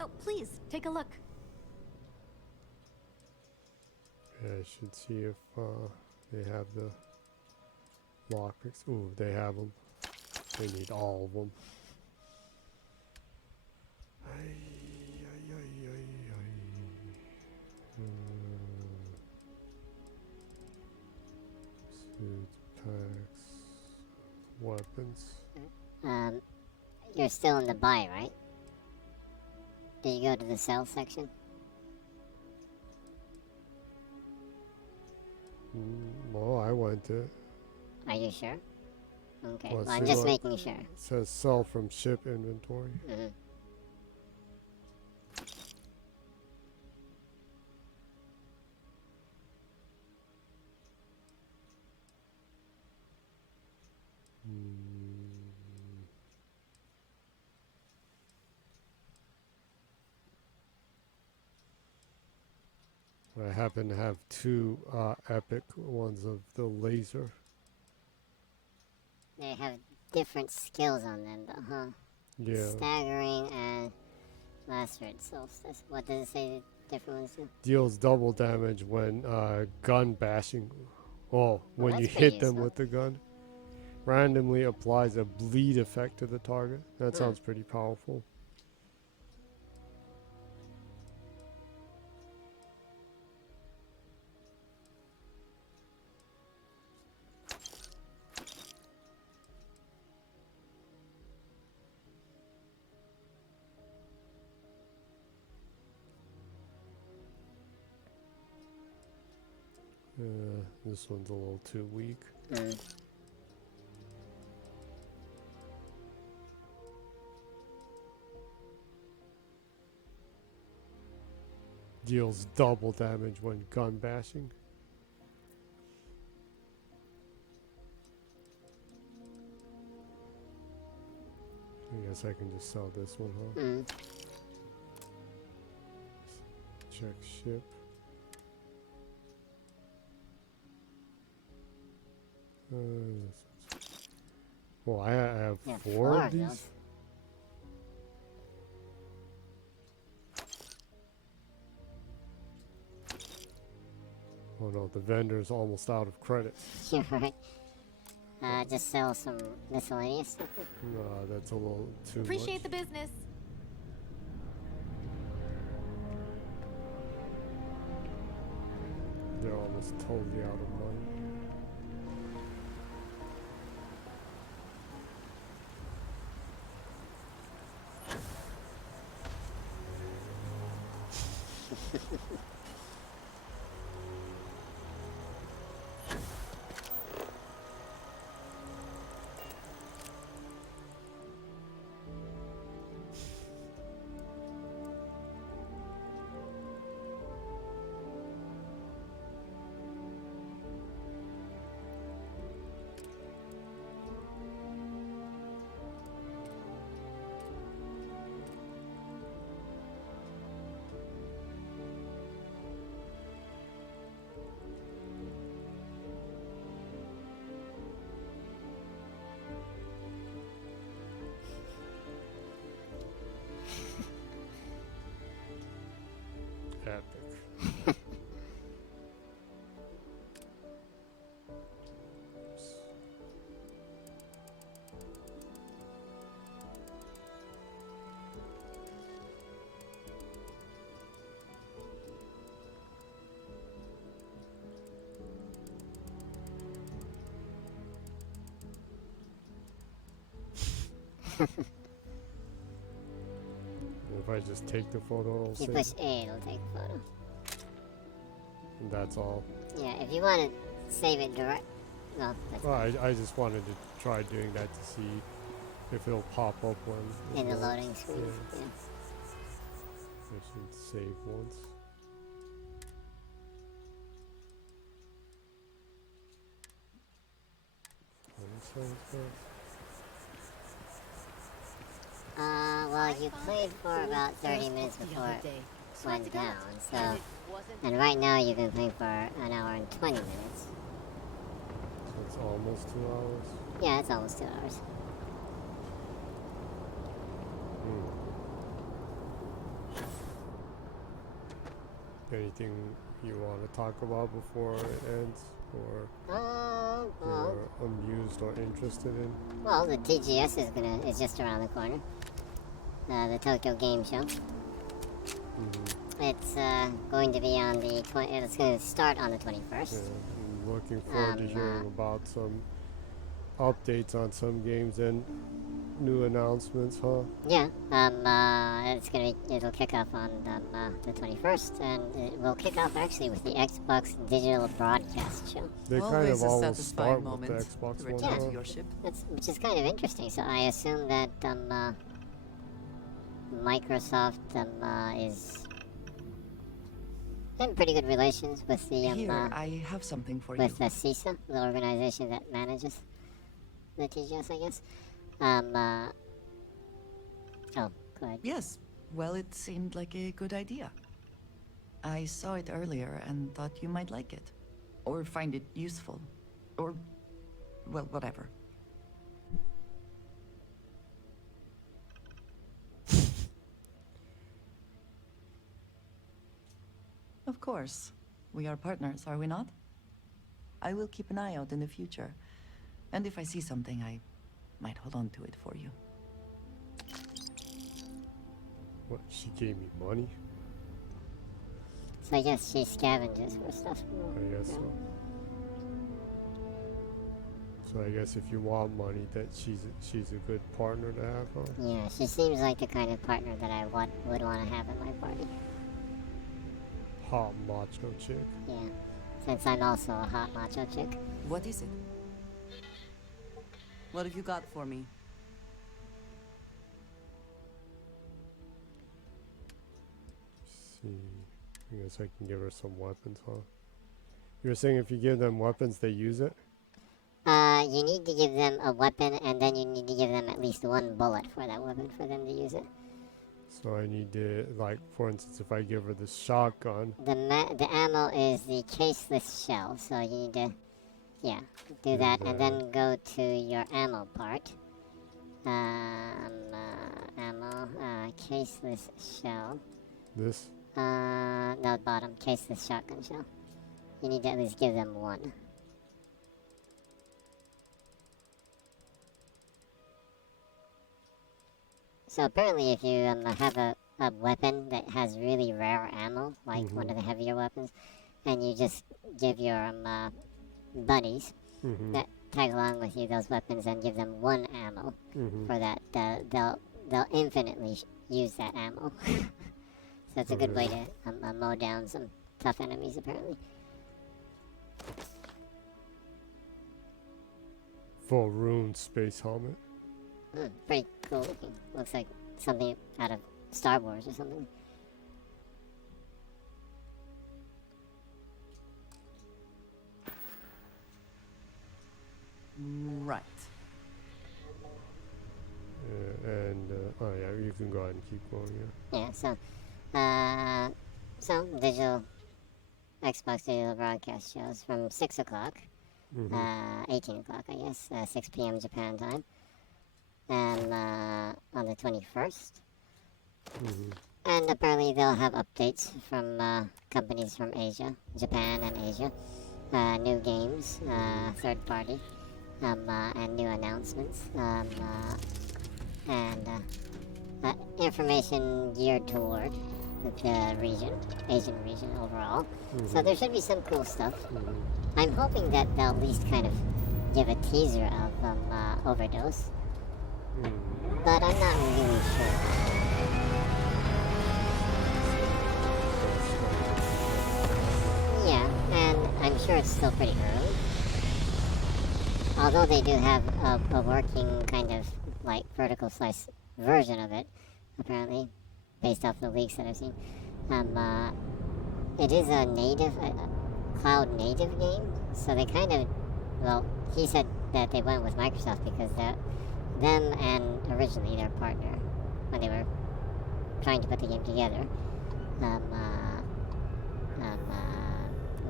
Oh, please, take a look. Yeah, I should see if they have the lockpicks. Ooh, they have them. They need all of them. Suits, packs, weapons. You're still in the buy, right? Did you go to the sell section? Well, I went to. Are you sure? Okay, Well, well, I'm just making sure. It says sell from ship inventory. Mm-hmm. I happen to have two epic ones of the laser. They have different skills on them, though, huh? Yeah. Staggering and Lacerate Solstice. What does it say the different ones do? Deals double damage when gun bashing. Oh, when that's you pretty hit them useful. with the gun. Randomly applies a bleed effect to the target. That sounds pretty powerful. This one's a little too weak. Deals double damage when gun bashing. I guess I can just sell this one, huh? Check ship. Well, I have four of these. Oh no, the vendor's almost out of credits. You're right. Just sell some miscellaneous stuff. No, that's a little too Appreciate much. the business. They're almost totally out of money. Epic. If I just take the photo, it'll If you save push it. A, it'll take a photo. And that's all. Yeah, if you want to save it direct, well, that's Well, I just wanted to try doing that to see if it'll pop up when in the it loading loads. screen. Yeah. Yeah. I should save once. Well, you played for about 30 minutes before it went down, so... And right now you've been playing for an hour and 20 minutes. So it's almost 2 hours? Yeah, it's almost 2 hours. Anything you want to talk about before it ends? Or well, you're amused or interested in? Well, the TGS is just around the corner. The Tokyo Game Show. It's going to be on the it's going to start on the 21st. Yeah, I'm looking forward to hearing about some updates on some games and new announcements, huh? Yeah. It'll kick off on the 21st, and it will kick off actually with the Xbox Digital Broadcast Show. They kind of always start with the Xbox One, to your ship. Which is kind of interesting. So I assume that Microsoft is in pretty good relations with the Here, I have something for with the CISA, the organization that manages the TGS, I guess. Oh, go ahead. Yes. Well, it seemed like a good idea. I saw it earlier and thought you might like it. Or find it useful. Or, well, whatever. Of course. We are partners, are we not? I will keep an eye out in the future. And if I see something, I might hold on to it for you. What, she gave me money? So I guess she scavenges for stuff. I guess so. So I guess if you want money, that she's a good partner to have, huh? Yeah, she seems like the kind of partner that I would want to have at my party. Hot macho chick. Yeah, since I'm also a hot macho chick. What is it? What have you got for me? See, I guess I can give her some weapons, huh? You were saying if you give them weapons, they use it? You need to give them a weapon, and then you need to give them at least one bullet for that weapon for them to use it. So I need to, like, for instance, if I give her the shotgun. The ammo is the caseless shell, so you need to, do that, and then go to your ammo part. Ammo, caseless shell. This? No, bottom, caseless shotgun shell. You need to at least give them one. So apparently if you have a weapon that has really rare ammo, like one of the heavier weapons, and you just give your buddies that tag along with you those weapons and give them one ammo for that, they'll infinitely use that ammo. So it's a good way to mow down some tough enemies apparently. Full ruined space helmet. Pretty cool looking. Looks like something out of Star Wars or something. Right. Oh yeah, you can go ahead and keep going, Yeah, so digital Xbox digital broadcast shows from 6 o'clock, 18 o'clock, I guess, 6 p.m. Japan time, and on the 21st. And apparently they'll have updates from companies from Asia, Japan and Asia, new games, third party, and new announcements, and information geared toward the region, Asian region overall. So there should be some cool stuff. I'm hoping that they'll at least kind of give a teaser of Overdose, but I'm not really sure. Yeah, and I'm sure it's still pretty early. Although they do have a working kind of like vertical slice version of it, apparently, based off the leaks that I've seen. It is a native, cloud native game, so they kind of, well, he said that they went with Microsoft because them and originally their partner, when they were trying to put the game together,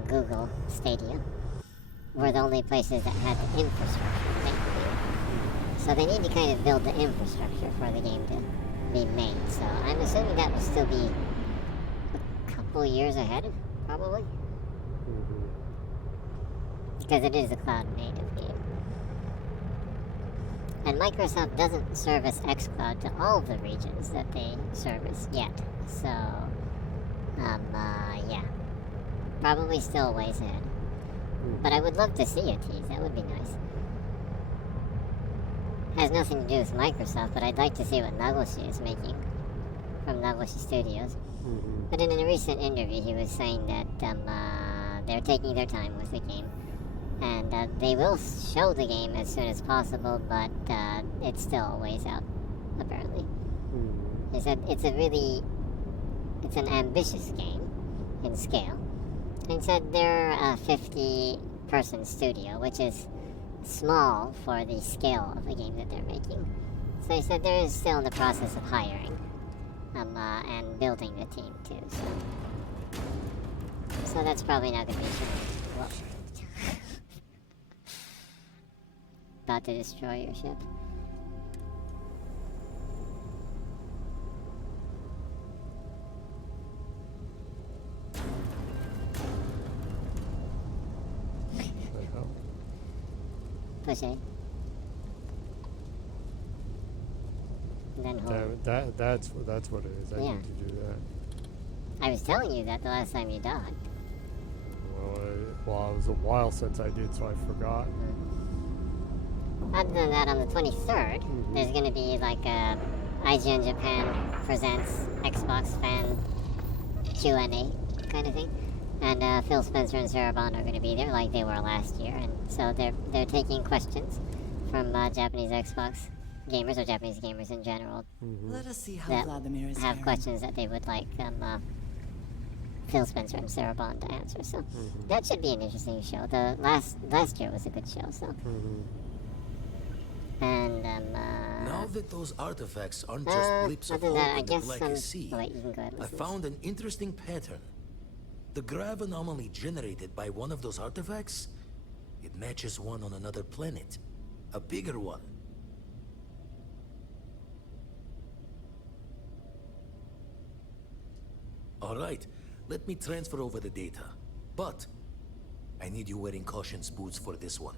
Google Stadia, were the only places that had the infrastructure to make the game. So they need to kind of build the infrastructure for the game to be made. So I'm assuming that will still be a couple years ahead, probably. Because it is a cloud-native game. And Microsoft doesn't service xCloud to all the regions that they service yet. So, yeah. Probably still a ways ahead. But I would love to see a tease. That would be nice. Has nothing to do with Microsoft, but I'd like to see what Nagoshi is making from Nagoshi Studios. But in a recent interview, he was saying that they're taking their time with the game. And they will show the game as soon as possible, but it's still a ways out, apparently. He said it's an ambitious game in scale. And said they're a 50-person studio, which is small for the scale of the game that they're making. So he said they're still in the process of hiring and building the team too. So that's probably not going to be too well, about to destroy your ship. Push A. And then hold. That's what it is. I need to do that. I was telling you that the last time you died. Well, it was a while since I did, so I forgot. Other than that, on the 23rd, there's going to be like a IGN Japan presents Xbox fan Q&A kind of thing. And Phil Spencer and Sarah Bond are going to be there like they were last year. And so they're taking questions from Japanese Xbox gamers or Japanese gamers in general. Let us see how that Vladimir is have faring. questions that they would like Phil Spencer and Sarah Bond to answer. So that should be an interesting show. The last year was a good show. So. And now that those artifacts aren't just blips of hope in the Black Sea, wait, you can go ahead and I listen. found an interesting pattern. The grav anomaly generated by one of those artifacts, it matches one on another planet. A bigger one. Alright, let me transfer over the data. But, I need you wearing caution's boots for this one.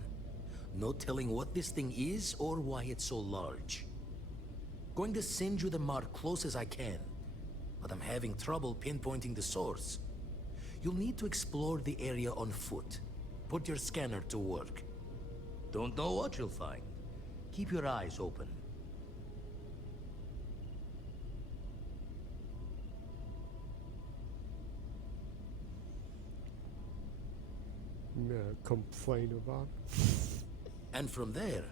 No telling what this thing is or why it's so large. Going to send you the mark close as I can, but I'm having trouble pinpointing the source. You'll need to explore the area on foot. Put your scanner to work. Don't know what you'll find. Keep your eyes open. Complain about it. And from there,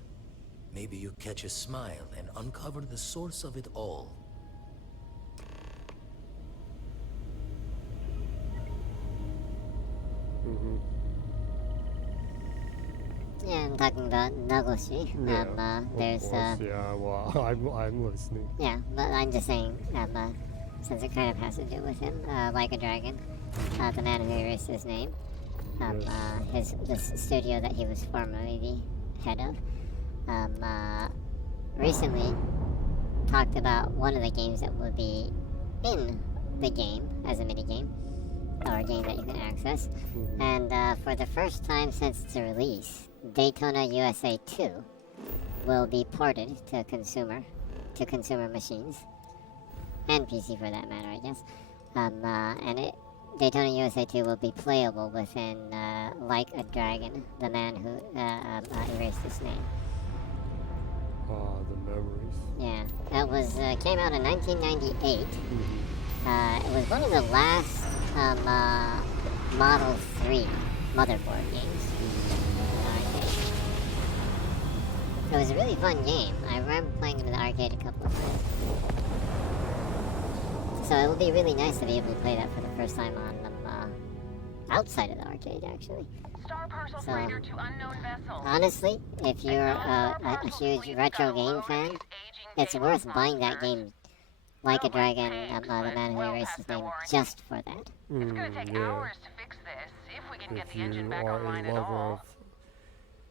maybe you catch a smile and uncover the source of it all. Yeah, I'm talking about Nagoshi. There's well, I'm listening. Yeah, but I'm just saying, since it kind of has to do with him, Like a Dragon, the man who erased his name, this studio that he was formerly the head of, recently talked about one of the games that would be in the game as a minigame, or a game that you can access. And for the first time since its release, Daytona USA 2 will be ported to consumer machines, and PC for that matter, I guess. And Daytona USA 2 will be playable within Like a Dragon, the man who erased his name. Oh, the memories. Yeah, that was came out in 1998. It was one of the last Model 3 motherboard games. It was a really fun game. I remember playing it in the arcade a couple of times. So it would be really nice to be able to play that for the first time on outside of the arcade, actually. Starport parcel So, freighter to unknown vessel. honestly, if you're a huge retro game fan, it's worth buying that game, Like a Dragon, the man who erased his name, just for that. It's gonna take Yeah. hours to fix this, if we can get If the engine you back are online a at lover all. of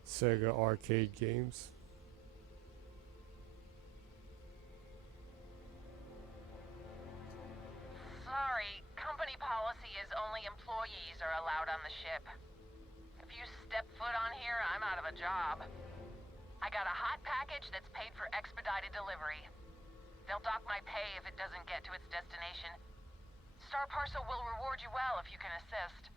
Sega arcade games. Sorry, company policy is only employees are allowed on the ship. If you step foot on here, I'm out of a job. I got a hot package that's paid for expedited delivery. They'll dock my pay if it doesn't get to its destination. Star Parcel will reward you well if you can assist.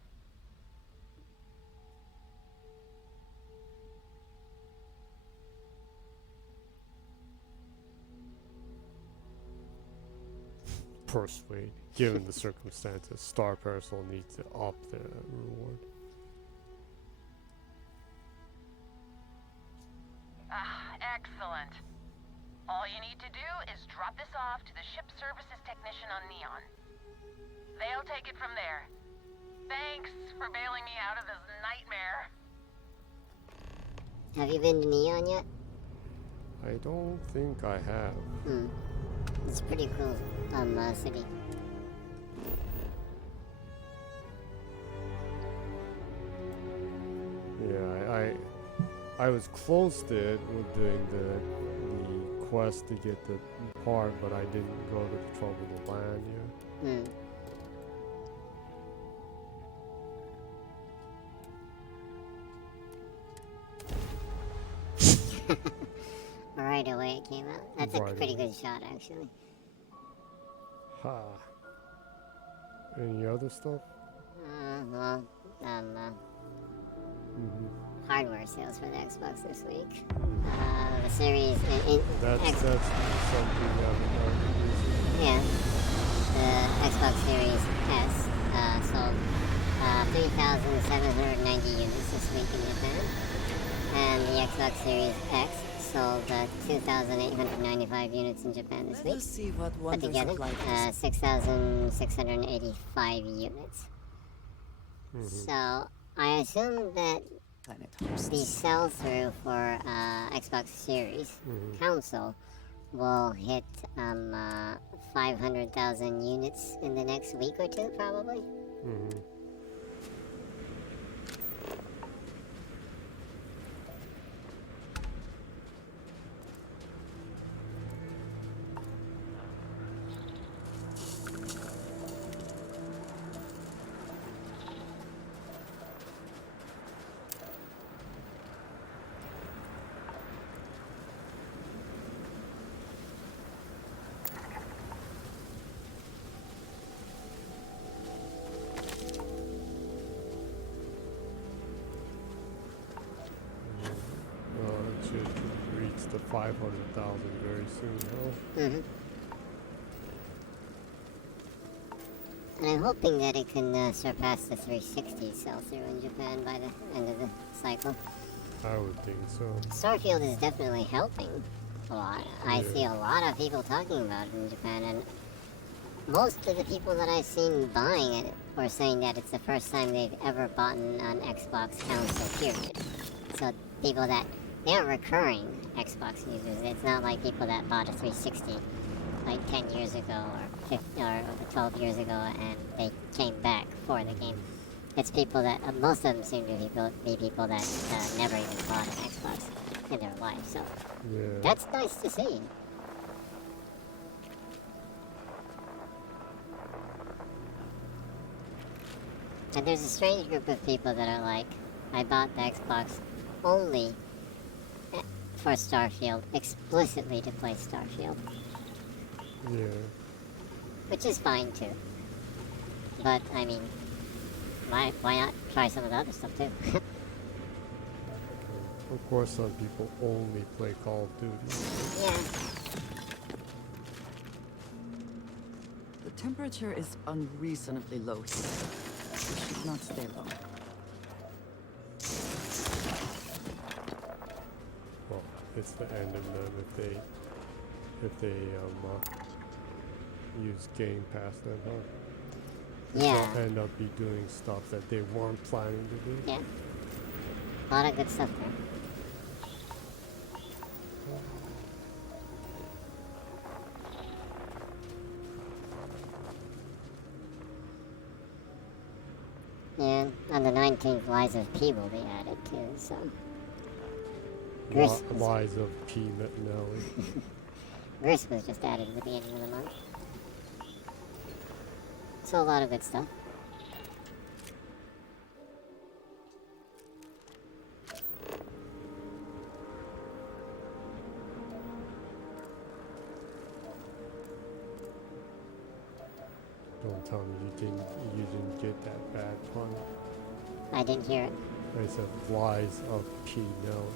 Persuade. Given the circumstances, Star Parcel needs to up the reward. Ah, excellent. All you need to do is drop this off to the ship services technician on Neon. They'll take it from there. Thanks for bailing me out of this nightmare. Have you been to Neon yet? I don't think I have. It's pretty cool, city. Yeah, I was close to it with doing the quest to get the part, but I didn't go to the trouble to land yet. Right away it came out. That's a Right pretty away. good shot, actually. Ha. Any other stuff? Well, hardware sales for the Xbox this week. The series That's something we haven't already used. Yeah. The Xbox Series S sold 3,790 units this week in Japan. And the Xbox Series X sold 2,895 units in Japan this Let week. us see what Put wonders together, of life is. 6,685 units. So, I assume that Planet the hosts. sell-through for Xbox Series console will hit 500,000 units in the next week or two, probably. It should reach the 500,000 very soon, huh? And I'm hoping that it can surpass the 360 sell-through in Japan by the end of the cycle. I would think so. Starfield is definitely helping a lot. I see a lot of people talking about it in Japan, and most of the people that I've seen buying it were saying that it's the first time they've ever bought an Xbox console, period. So people that, they are recurring Xbox users. It's not like people that bought a 360 like 10 years ago or 15, or 12 years ago and they came back for the game. It's people that, most of them seem to be people that never even bought an Xbox in their life, so that's nice to see. And there's a strange group of people that are like, I bought the Xbox only for Starfield, explicitly to play Starfield. Yeah. Which is fine too. But, I mean, why not try some of the other stuff too? Of course, some people only play Call of Duty. Yeah. The temperature is unreasonably low here. It should not stay low. Well, it's the end of them if they use Game Pass then, huh? Yeah. They'll end up be doing stuff that they weren't planning to do. Yeah. A lot of good stuff there. And on the 19th, Lies of P will be added too, so. Lies of Peanut Nelly. Gris was just added at the beginning of the month. So a lot of good stuff. Don't tell me you didn't get that bad pun. I didn't hear it. I said Lies of P. Nelly.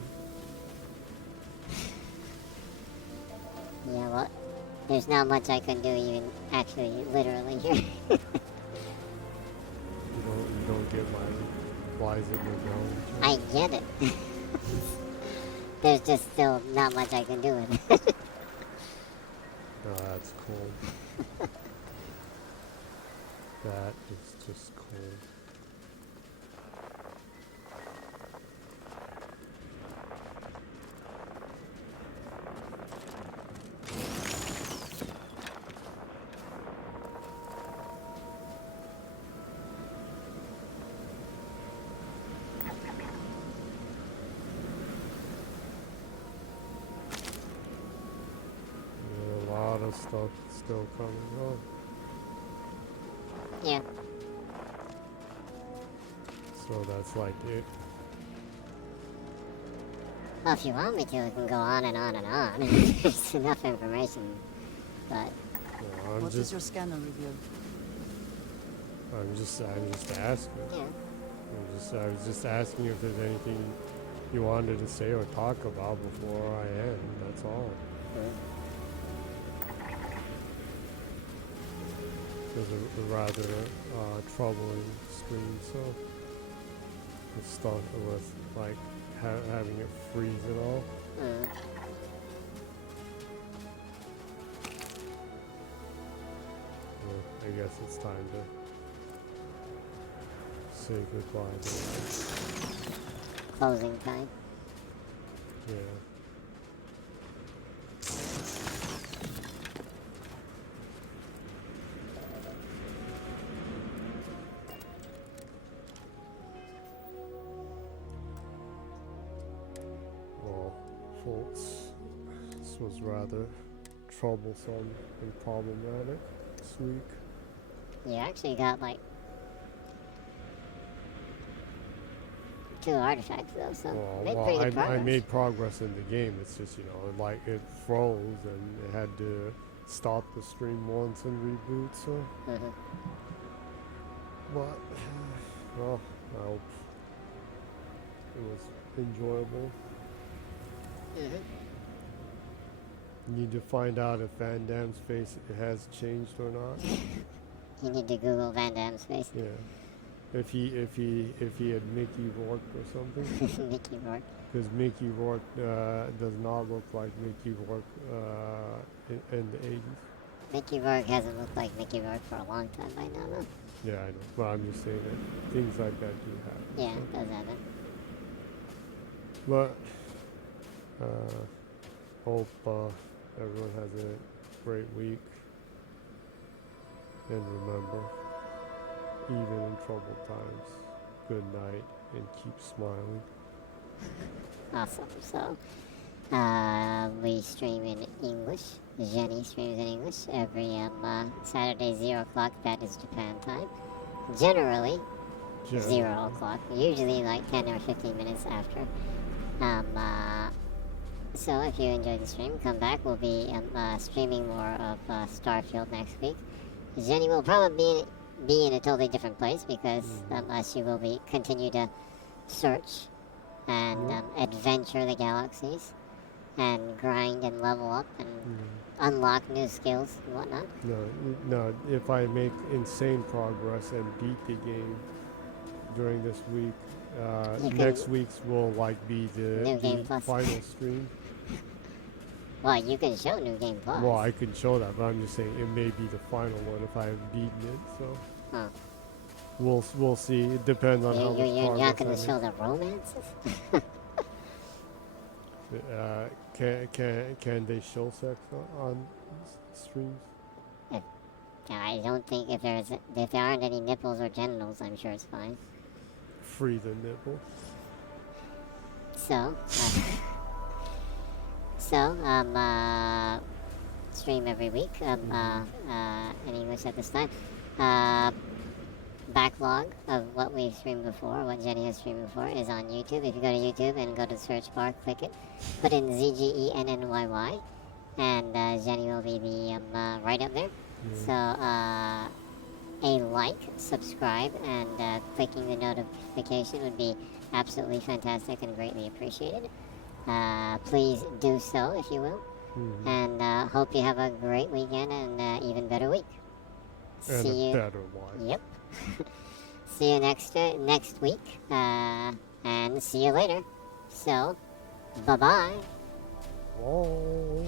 Yeah, well, there's not much I can do even actually literally here. You don't get my Lies of the I get it. There's just still not much I can do with it. Oh, that's cool. That is just cool. A lot of stuff still coming up. Yeah. So that's like it. Well, if you want me to, I can go on and on and on. There's enough information, but... What does your scanner reveal? I'm just asking. Yeah. I was just asking if there's anything you wanted to say or talk about before I end. That's all. It was a rather troubling stream, so it started with like having it freeze and all. Well, I guess it's time to say goodbye to it. Closing time. Yeah. Well, folks, this was rather troublesome and problematic this week. You actually got like 2 artifacts though, so made pretty good progress. I made progress in the game. It's just, you know, like it froze and it had to stop the stream once and reboot, so. But, well, I hope it was enjoyable. Need to find out if Van Damme's face has changed or not. You need to Google Van Damme's face. Yeah. If he had Mickey Rourke or something. Mickey Rourke. Because Mickey Rourke does not look like Mickey Rourke in the 80s. Mickey Rourke hasn't looked like Mickey Rourke for a long time by now, though. Yeah, I know. But I'm just saying that things like that do happen. Yeah, it does happen. But hope everyone has a great week. And remember, even in troubled times, good night and keep smiling. Awesome. So, we stream in English. Jenny streams in English every Saturday, 0 o'clock. That is Japan time. Generally, 0 o'clock. Usually like 10 or 15 minutes after. So if you enjoyed the stream, come back. We'll be streaming more of Starfield next week. Jenny will probably be in a totally different place because she will be continue to search and adventure the galaxies and grind and level up and unlock new skills and whatnot. No, if I make insane progress and beat the game during this week, next week's will like be the final stream. Well, you can show New Game Plus. Well, I can show that, but I'm just saying it may be the final one if I have beaten it, so. We'll see. It depends on how much You're not progress going I to show the romances? Can they show sex on streams? I don't think if there aren't any nipples or genitals, I'm sure it's fine. Free the nipple. So, stream every week. In English at this time. Backlog of what we've streamed before, what Jenny has streamed before, is on YouTube. If you go to YouTube and go to the search bar, click it, put in ZGENNYY, and Jenny will be right up there. So, a like, subscribe, and clicking the notification would be absolutely fantastic and greatly appreciated. Please do so if you will. And hope you have a great weekend and even better week. And See you. Better life. Yep. See you next week. And see you later. So, bye-bye. Oh.